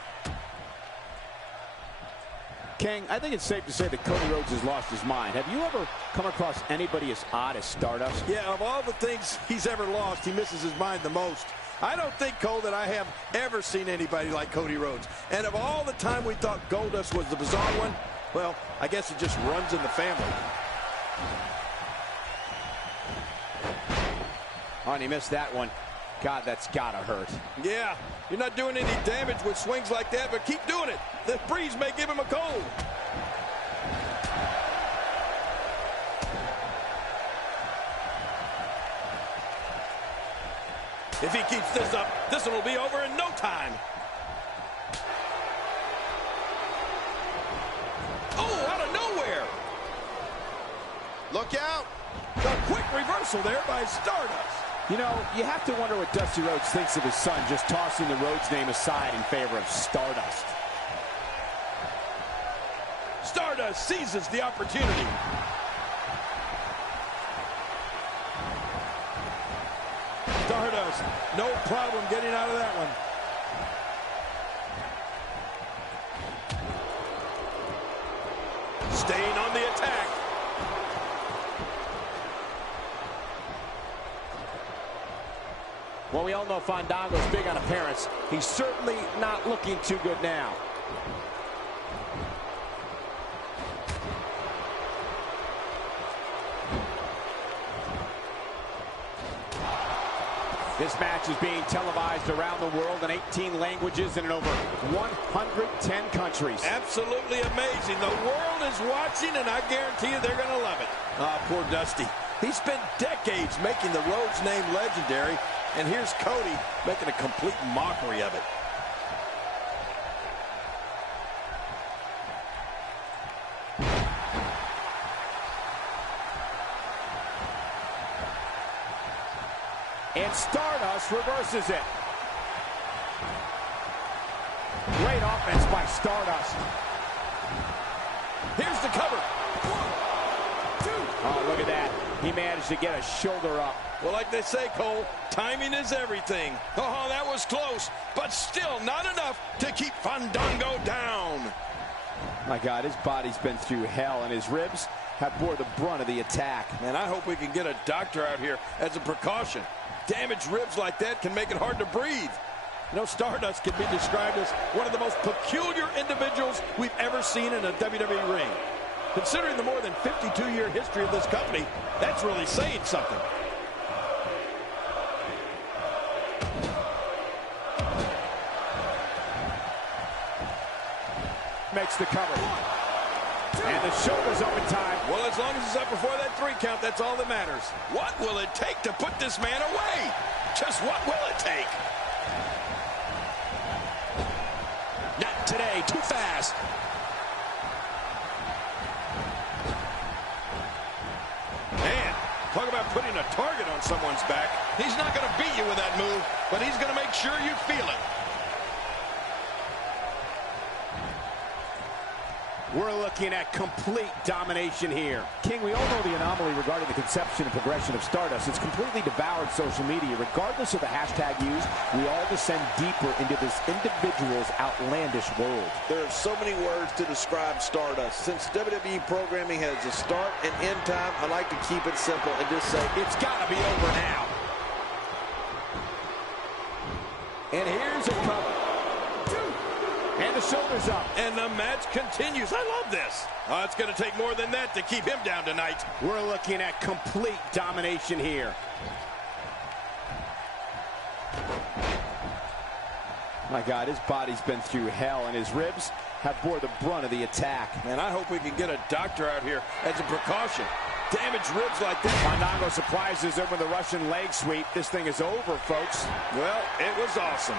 King, I think it's safe to say that Cody Rhodes has lost his mind. Have you ever come across anybody as odd as Stardust? Yeah, of all the things he's ever lost, he misses his mind the most. I don't think, Cole, that I have ever seen anybody like Cody Rhodes. And of all the time we thought Goldust was the bizarre one, well, I guess it just runs in the family. Oh, and he missed that one. God, that's gotta hurt. Yeah, you're not doing any damage with swings like that, but keep doing it. The breeze may give him a cold. If he keeps this up, this one will be over in no time. Oh, out of nowhere. Look out. A quick reversal there by Stardust. You know, you have to wonder what Dusty Rhodes thinks of his son just tossing the Rhodes name aside in favor of Stardust. Stardust seizes the opportunity. Stardust, no problem getting out of that one. Staying on the attack. Well, we all know Fandango's big on appearance. He's certainly not looking too good now. This match is being televised around the world in 18 languages and in over 110 countries. Absolutely amazing. The world is watching, and I guarantee you they're going to love it. Ah, poor Dusty. He spent decades making the Rhodes name legendary, and here's Cody making a complete mockery of it. And Stardust reverses it. Great offense by Stardust. Here's the cover. 1, 2. Oh, look at that. He managed to get a shoulder up. Well, like they say, Cole, timing is everything. Oh, that was close, but still not enough to keep Fandango down. My God, his body's been through hell, and his ribs have bore the brunt of the attack. And I hope we can get a doctor out here as a precaution. Damaged ribs like that can make it hard to breathe. You know, Stardust can be described as one of the most peculiar individuals we've ever seen in a WWE ring. Considering the more than 52-year history of this company, that's really saying something. Makes the cover. And the shoulder's up in time. Well, as long as it's up before that 3 count, that's all that matters. What will it take to put this man away? Just what will it take? Not today. Too fast. Man, talk about putting a target on someone's back. He's not going to beat you with that move, but he's going to make sure you feel it. We're looking at complete domination here. King, we all know the anomaly regarding the conception and progression of Stardust. It's completely devoured social media. Regardless of the hashtag used, we all descend deeper into this individual's outlandish world. There are so many words to describe Stardust. Since WWE programming has a start and end time, I like to keep it simple and just say, It's got to be over now. And here's a cover. And the shoulders up. And the match continues. I love this. It's going to take more than that to keep him down tonight. We're looking at complete domination here. My God, his body's been through hell, and his ribs have bore the brunt of the attack. Man, I hope we can get a doctor out here as a precaution. Damaged ribs like that. Fandango surprises him with a Russian leg sweep. This thing is over, folks. Well, it was awesome.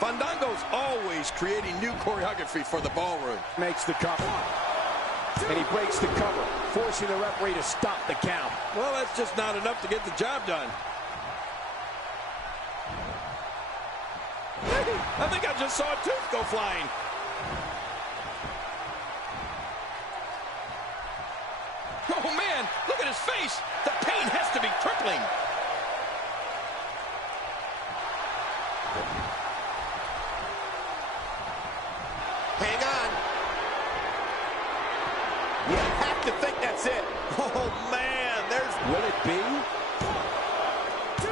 Fandango's always creating new choreography for the ballroom. Makes the cover. And he breaks the cover, forcing the referee to stop the count. Well, that's just not enough to get the job done. I think I just saw a tooth go flying. Oh, man, look at his face. The pain has to be crippling. Hang on. You have to think that's it. oh, man, there's... Will it be? 1, 2.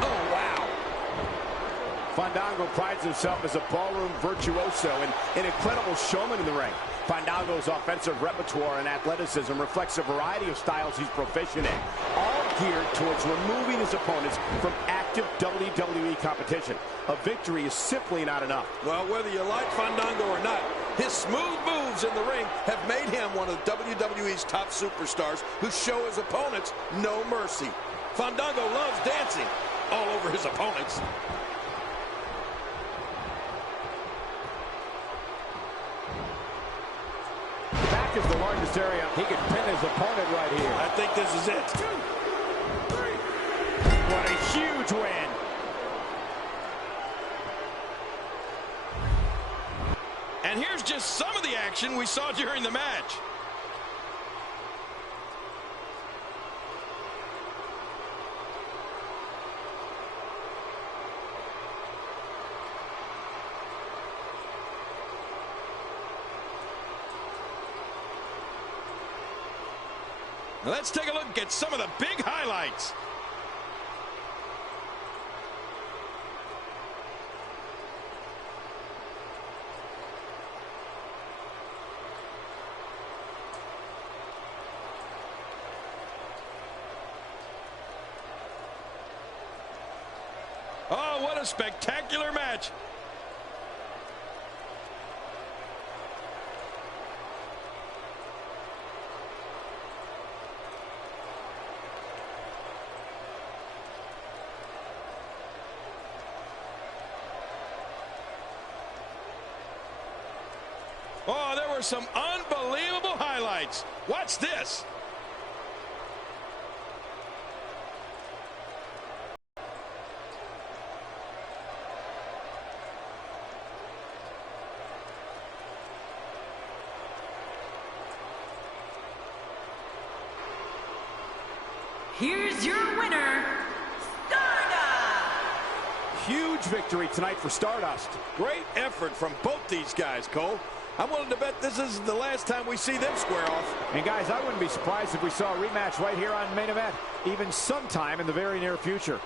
Oh, wow. Fandango prides himself as a ballroom virtuoso and an incredible showman in the ring. Fandango's offensive repertoire and athleticism reflects a variety of styles he's proficient in, all geared towards removing his opponents from active WWE competition. A victory is simply not enough. Well, whether you like Fandango or not, his smooth moves in the ring have made him one of WWE's top superstars who show his opponents no mercy. Fandango loves dancing all over his opponents. The back is the largest area. He can pin his opponent right here. I think this is it. 2, 3. What a huge win. And here's just some of the action we saw during the match. Now let's take a look at some of the big highlights. Oh, what a spectacular match. Oh, there were some unbelievable highlights. Watch this. here's your winner, Stardust. Huge victory tonight for Stardust. Great effort from both these guys, Cole. I'm willing to bet this is the last time we see them square off. And guys, I wouldn't be surprised if we saw a rematch right here on Main Event, even sometime in the very near future.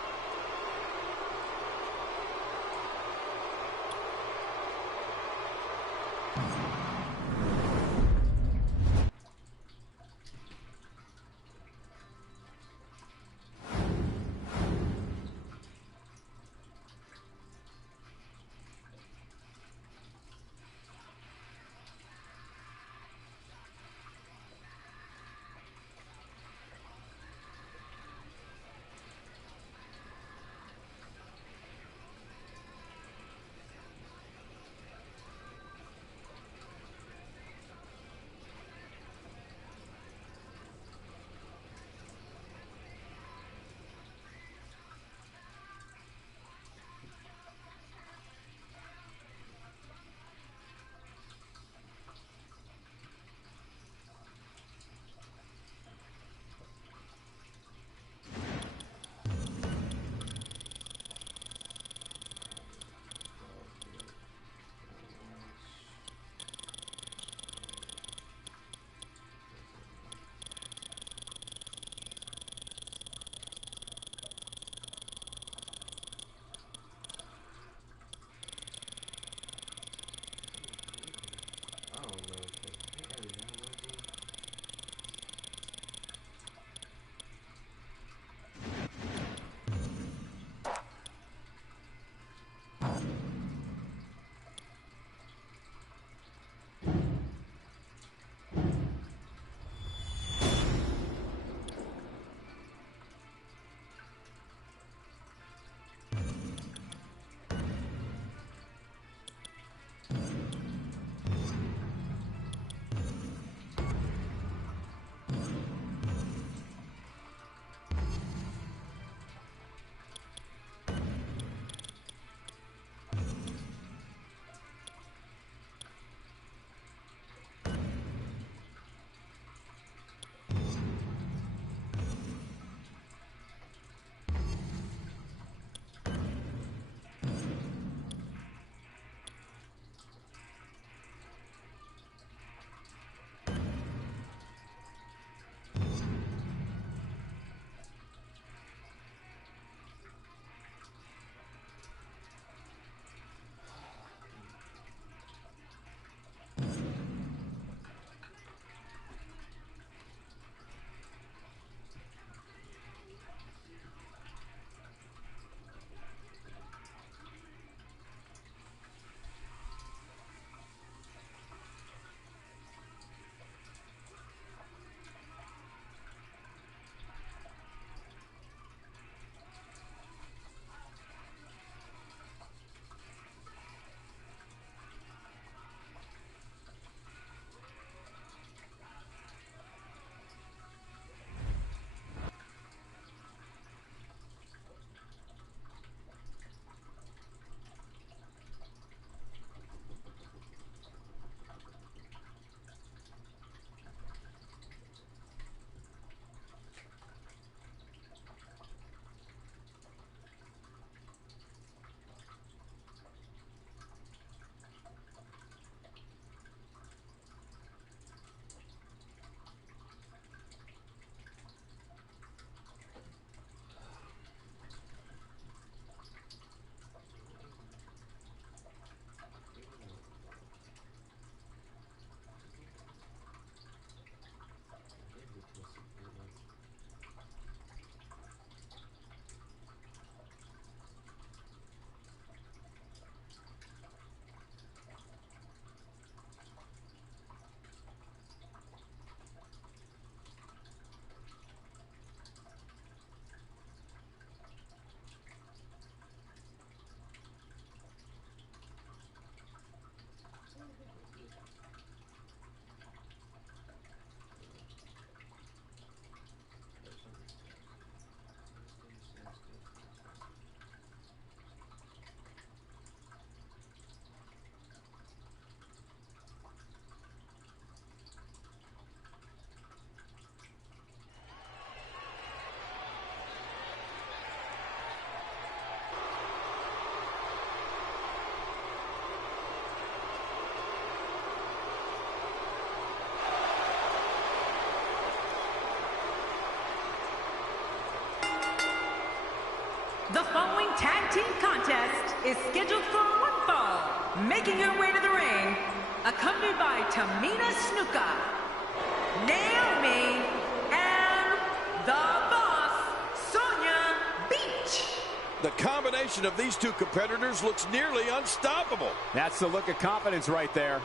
tag team contest is scheduled for one fall. Making her way to the ring, accompanied by Tamina Snuka, Naomi, and the Boss, Sonya Beach. The combination of these two competitors looks nearly unstoppable. That's the look of confidence right there.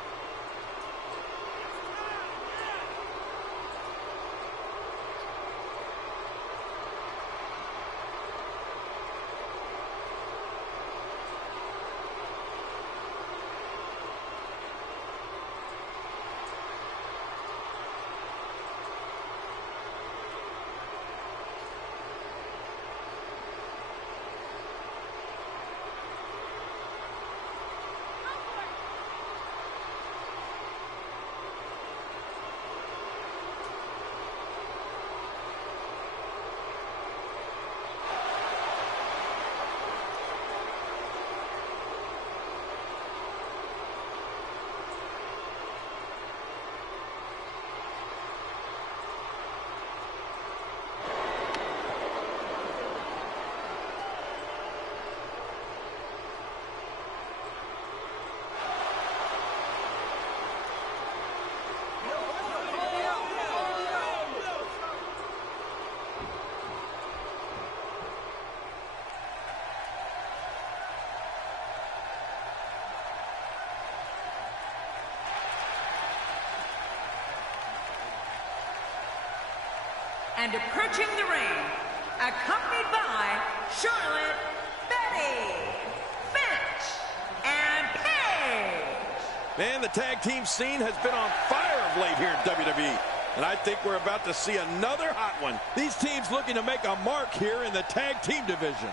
And approaching the ring, accompanied by Charlotte, Betty, Finch, and Paige. Man, the tag team scene has been on fire of late here in WWE. And I think we're about to see another hot one. These teams looking to make a mark here in the tag team division.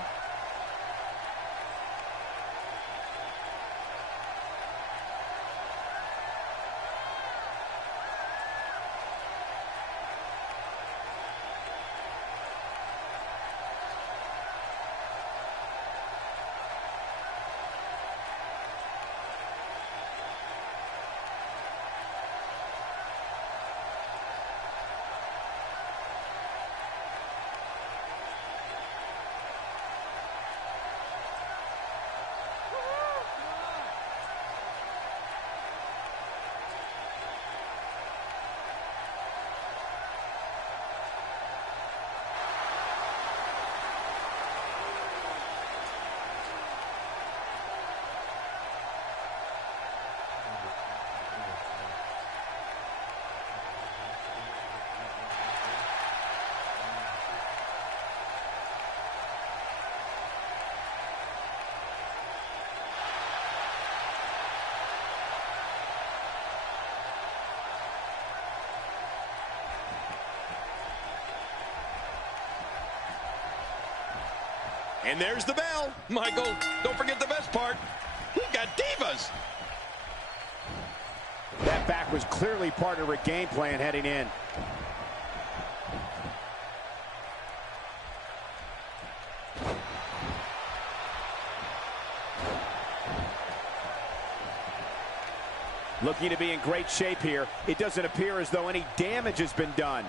And there's the bell. Michael, don't forget the best part. We got divas. That back was clearly part of her game plan heading in. Looking to be in great shape here. It doesn't appear as though any damage has been done.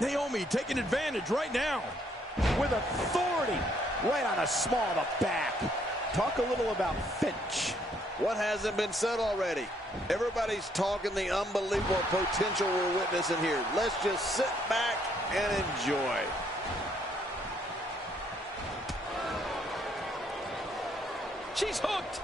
Naomi taking advantage right now. With authority, right on the small of the back. Talk a little about Finch. What hasn't been said already? Everybody's talking the unbelievable potential we're witnessing here. Let's just sit back and enjoy. She's hooked.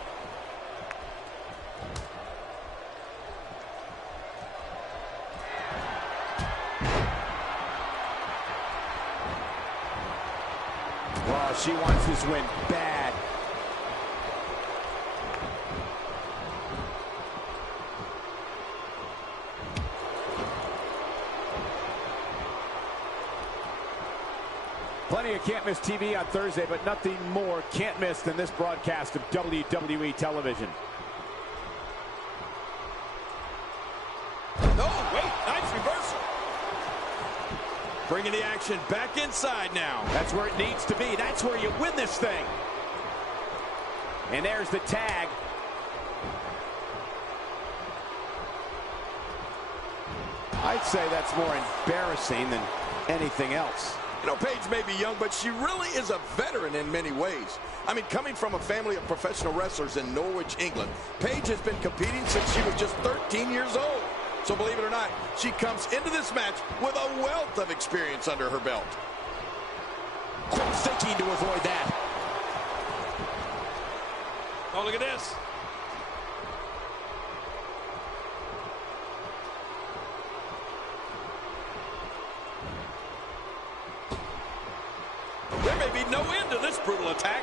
Oh, she wants this win bad. Plenty of can't miss TV on Thursday, but nothing more can't miss than this broadcast of WWE television. Oh, wait, nice reversal. Bringing the action back inside now. That's where it needs to be. That's where you win this thing. And there's the tag. I'd say that's more embarrassing than anything else. You know, Paige may be young, but she really is a veteran in many ways. I mean, coming from a family of professional wrestlers in Norwich, England, Paige has been competing since she was just 13 years old. So believe it or not, she comes into this match with a wealth of experience under her belt. Quick thinking to avoid that. Oh, look at this. There may be no end to this brutal attack.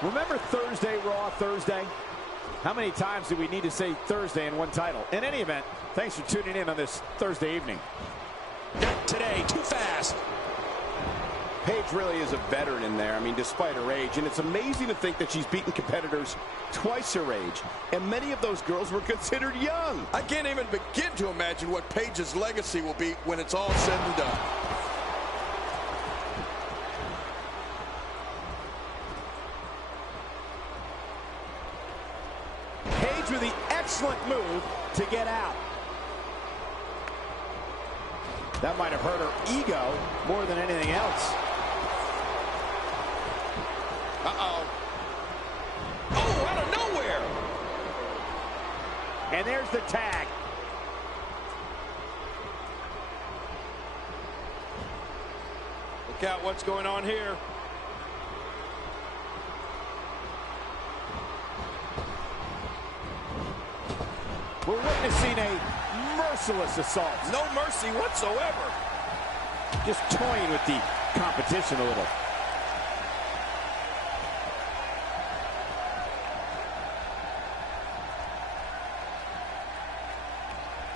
Remember Thursday, Raw Thursday? How many times do we need to say Thursday in one title? In any event, thanks for tuning in on this Thursday evening. Not today, too fast. Paige really is a veteran in there, I mean, despite her age. And it's amazing to think that she's beaten competitors twice her age. And many of those girls were considered young. I can't even begin to imagine what Paige's legacy will be when it's all said and done. Paige with the excellent move to get out. That might have hurt her ego more than anything else. Uh-oh. Oh, out of nowhere. And there's the tag. Look out what's going on here. We're witnessing a merciless assault. No mercy whatsoever. Just toying with the competition a little.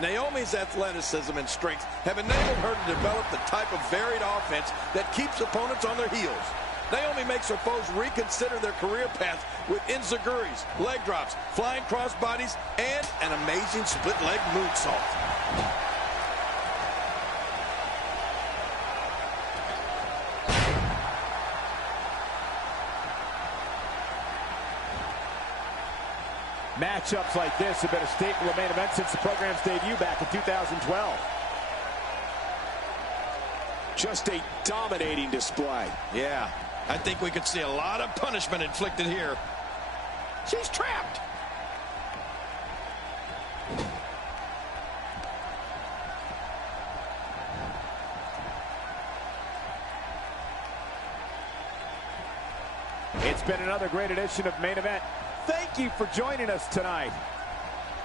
Naomi's athleticism and strength have enabled her to develop the type of varied offense that keeps opponents on their heels. Naomi makes her foes reconsider their career path with enziguris, leg drops, flying crossbodies, and an amazing split-leg moonsault. Matchups like this have been a staple of main events since the program's debut back in 2012. Just a dominating display. Yeah, I think we could see a lot of punishment inflicted here. She's trapped. It's been another great edition of Main Event. Thank you for joining us tonight.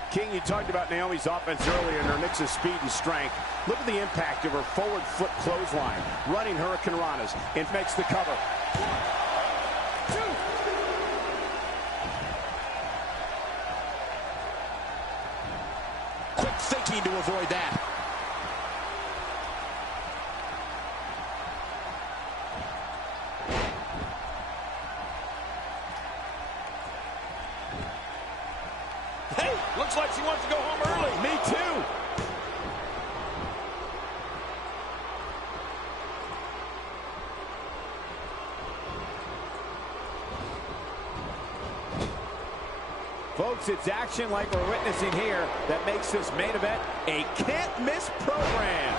King, you talked about Naomi's offense earlier and her mix of speed and strength. Look at the impact of her forward foot clothesline, running Hurricane Ranas, and makes the cover. 1, 2. Quick thinking to avoid that. Hey, looks like she wants to go home early. Me too. Folks, it's action like we're witnessing here that makes this main event a can't-miss program.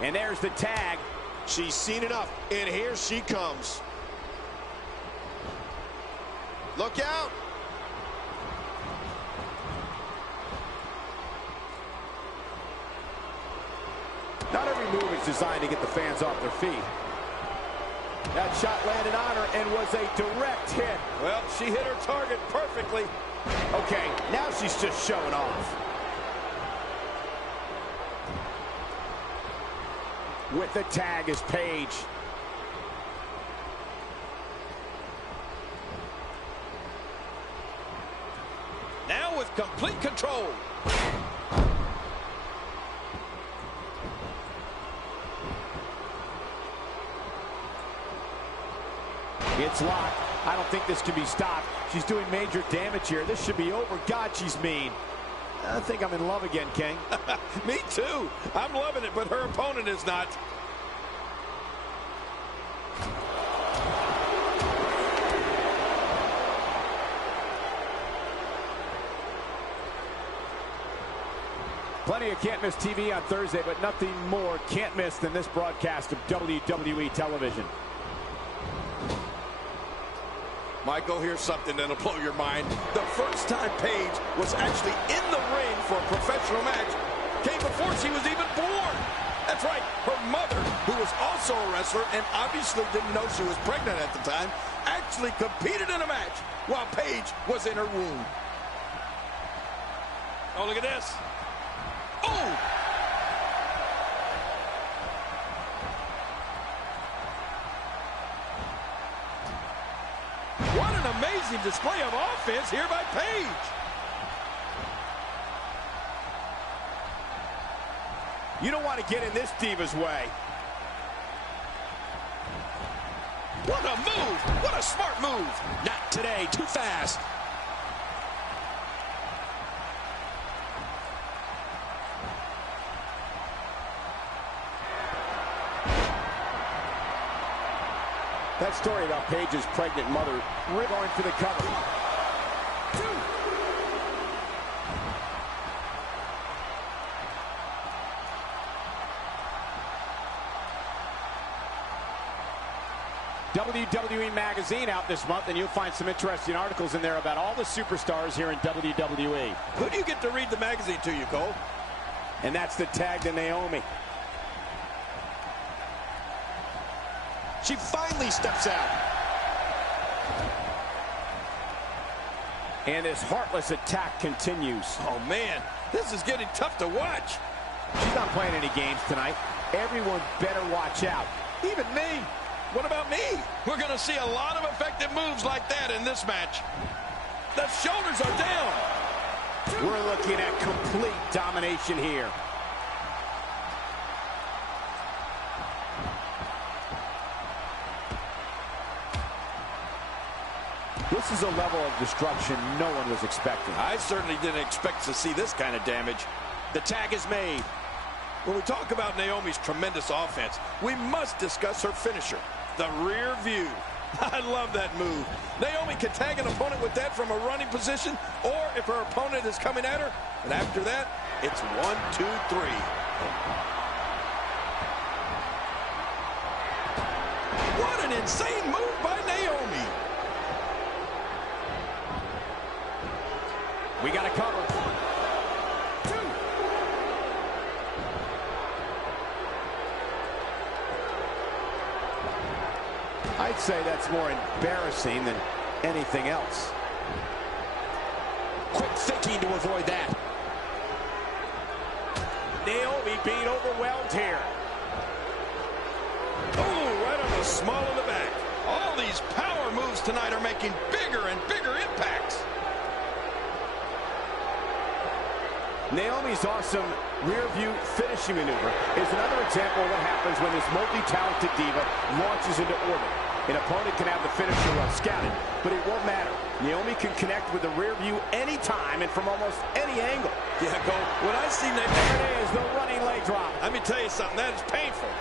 And there's the tag. She's seen enough, and here she comes. Look out. Not every move is designed to get the fans off their feet. That shot landed on her and was a direct hit. Well, she hit her target perfectly. Okay, now she's just showing off. With the tag is Paige. Now with complete control. It's locked. I don't think this can be stopped. She's doing major damage here. This should be over. God, she's mean. I think I'm in love again, King. Me too. I'm loving it, but her opponent is not. Plenty of can't miss TV on Thursday, but nothing more can't miss than this broadcast of WWE television. Michael, here's something that'll blow your mind. The first time Paige was actually in the ring for a professional match came before she was even born. That's right, her mother, who was also a wrestler and obviously didn't know she was pregnant at the time, actually competed in a match while Paige was in her womb. Oh, look at this. Oh! What an amazing display of offense here by Paige. You don't want to get in this diva's way. What a move! What a smart move! Not today, too fast. That story about Paige's pregnant mother, we're going for the cover. WWE Magazine out this month, and you'll find some interesting articles in there about all the superstars here in WWE. Who do you get to read the magazine to, you, Cole? And that's the tag to Naomi. She finally steps out. And this heartless attack continues. Oh, man, this is getting tough to watch. She's not playing any games tonight. Everyone better watch out. Even me. What about me? We're going to see a lot of effective moves like that in this match. The shoulders are down. We're looking at complete domination here. This is a level of destruction no one was expecting. I certainly didn't expect to see this kind of damage. The tag is made. When we talk about Naomi's tremendous offense, we must discuss her finisher, the rear view. I love that move. Naomi can tag an opponent with that from a running position, or if her opponent is coming at her, and after that, it's 1, 2, 3. What an insane move by Naomi. We got a cover. 1, 2. I'd say that's more embarrassing than anything else. Quick thinking to avoid that. Naomi being overwhelmed here. Oh, right on the small of the back. All these power moves tonight are making bigger and bigger impacts. Naomi's awesome rear view finishing maneuver is another example of what happens when this multi-talented diva launches into orbit. An opponent can have the finisher well scouted, but it won't matter. Naomi can connect with the rear view anytime and from almost any angle. Yeah, Cole, when I see Naomi, There it is, the running leg drop. let me tell you something, that is painful.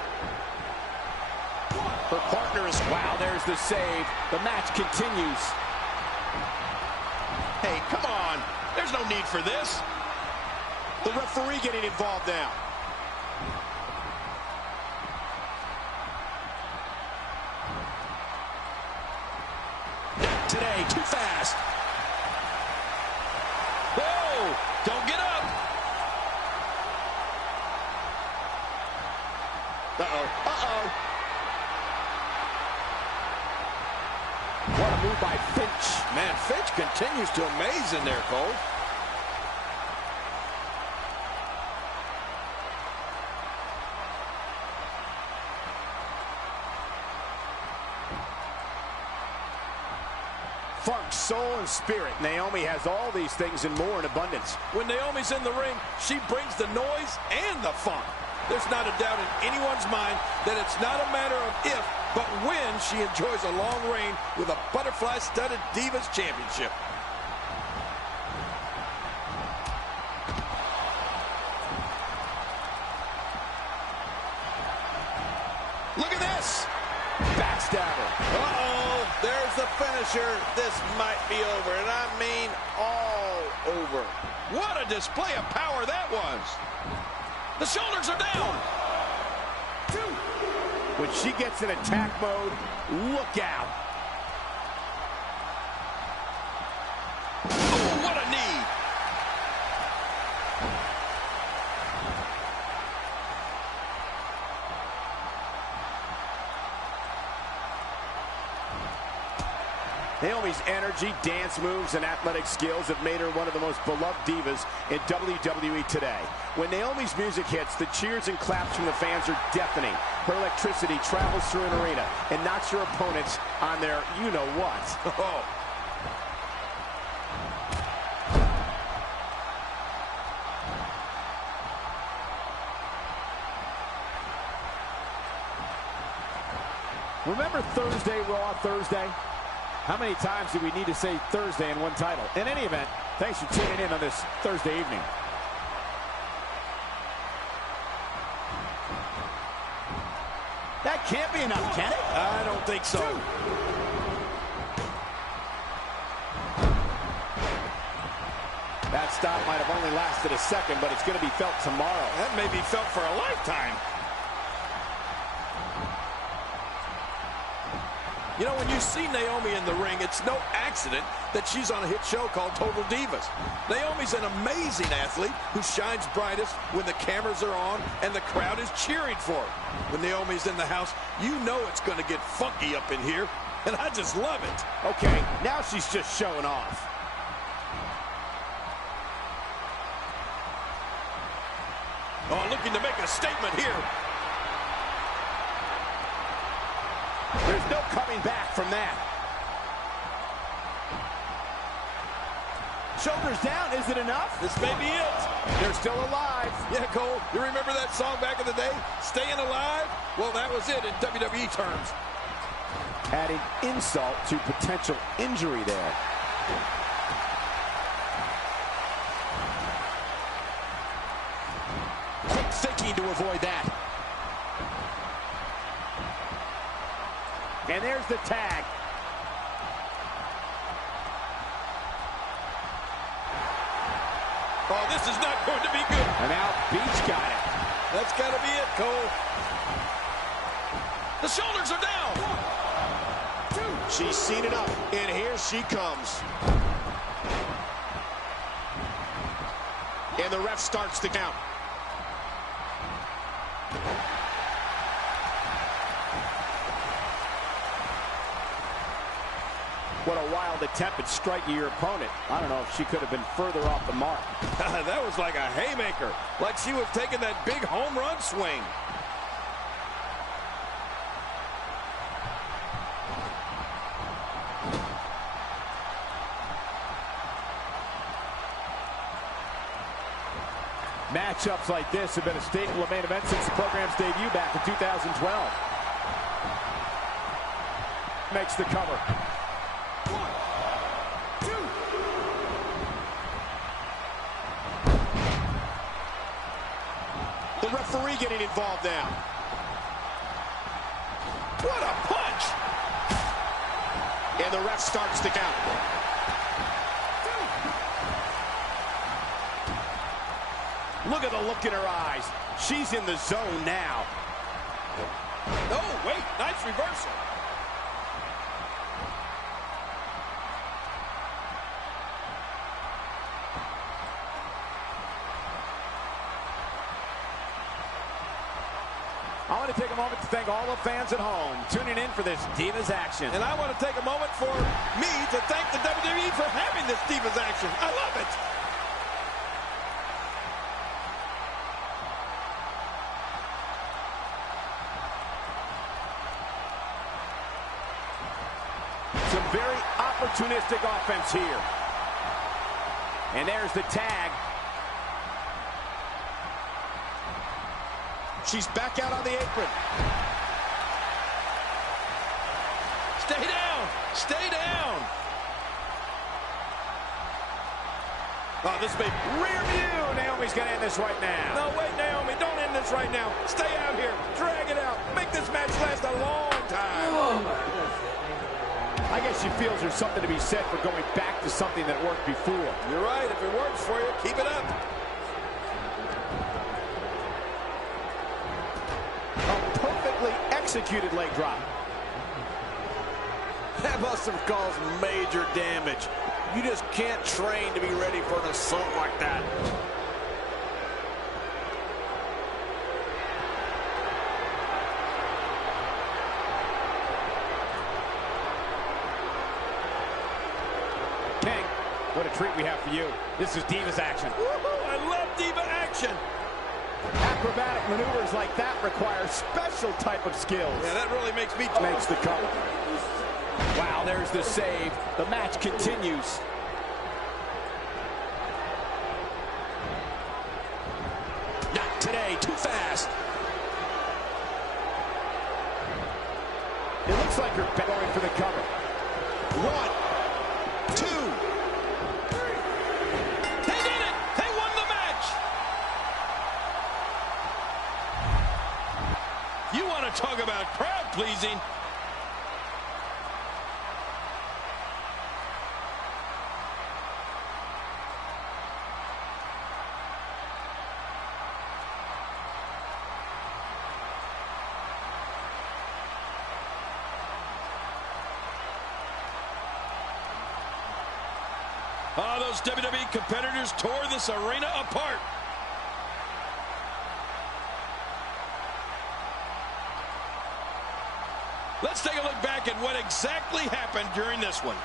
Her partner is... Wow, there's the save. The match continues. Hey, come on. There's no need for this. The referee getting involved now. Not today, too fast. Whoa! Don't get up! Uh-oh, uh-oh. What a move by Finch. Man, Finch continues to amaze in there, Cole. Funk, soul, and spirit. Naomi has all these things and more in abundance. When Naomi's in the ring, she brings the noise and the funk. There's not a doubt in anyone's mind that it's not a matter of if, but when she enjoys a long reign with a butterfly-studded Divas Championship. Look at this. Backstabber. Uh-oh, there's the finisher. This might be over, and I mean all over. What a display of power that was. The shoulders are down. When she gets in attack mode, look out. Oh, what a knee. Naomi's energy, dance moves, and athletic skills have made her one of the most beloved divas in WWE today. When Naomi's music hits, the cheers and claps from the fans are deafening. Her electricity travels through an arena and knocks your opponents on their you-know-what. Oh. Remember Thursday, Raw Thursday? How many times do we need to say Thursday in one title? In any event, thanks for tuning in on this Thursday evening. That can't be enough, can it? I don't think so. That stop might have only lasted a second, but it's going to be felt tomorrow. That may be felt for a lifetime. You know, when you see Naomi in the ring, it's no accident that she's on a hit show called Total Divas. Naomi's an amazing athlete who shines brightest when the cameras are on and the crowd is cheering for her. When Naomi's in the house, you know it's going to get funky up in here, and I just love it. Okay, now she's just showing off. Oh, looking to make a statement here. There's no coming back from that. Shoulders down, is it enough? This may be it. They're still alive. Yeah, Cole, you remember that song back in the day, Staying Alive? Well, that was it in WWE terms. Adding insult to potential injury there. Quick thinking to avoid that. And there's the tag. Oh, this is not going to be good. And now Beach got it. That's got to be it, Cole. The shoulders are down. 1, 2. She's seen it up, and here she comes. And the ref starts to count. What a wild attempt at striking your opponent. I don't know if she could have been further off the mark. That was like a haymaker, like she was taking that big home run swing. Matchups like this have been a staple of main events since the program's debut back in 2012. Makes the cover. The referee getting involved now. What a punch! And the ref starts to count. Look at the look in her eyes. She's in the zone now. Oh, wait, nice reversal. I want to take a moment to thank all the fans at home tuning in for this Divas action. And I want to take a moment for me to thank the WWE for having this Divas action. I love it. Some very opportunistic offense here. And there's the tag. She's back out on the apron. Stay down. Stay down. Oh, this may... Rear view. Naomi's going to end this right now. No, wait, Naomi, don't end this else right now. Stay out here. Drag it out. Make this match last a long time. Oh, that's it. I guess she feels there's something to be said for going back to something that worked before. You're right. If it works for you, keep it up. A perfectly executed leg drop. That must have caused major damage. You just can't train to be ready for an assault like that. King, what a treat we have for you. This is Divas action. Woohoo! I love Diva action. Acrobatic maneuvers like that require special type of skills. Yeah, that really makes me... Makes the cover. Wow, there's the save. The match continues. Not today, too fast. It looks like you're going for the cover. 1, 2. They did it! They won the match! You want to talk about crowd pleasing? Oh, those WWE competitors tore this arena apart. Let's take a look back at what exactly happened during this one.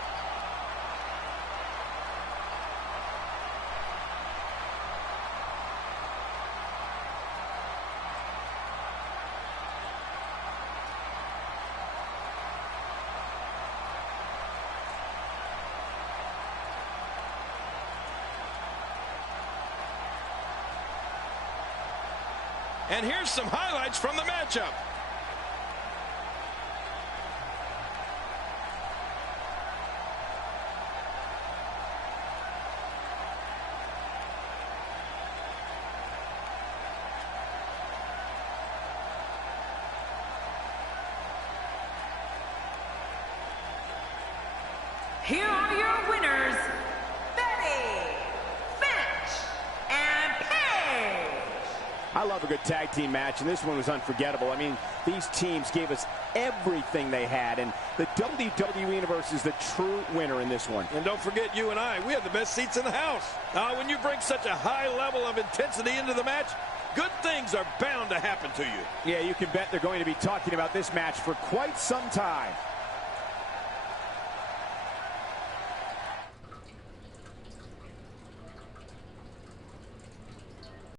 And here's some highlights from the matchup. Here are your winners, Betty, Finch, and Paige. I love a good tag team match, and this one was unforgettable. I mean, these teams gave us everything they had, and the WWE Universe is the true winner in this one. And don't forget, you and I, we have the best seats in the house. When you bring such a high level of intensity into the match, good things are bound to happen to you. Yeah, you can bet they're going to be talking about this match for quite some time.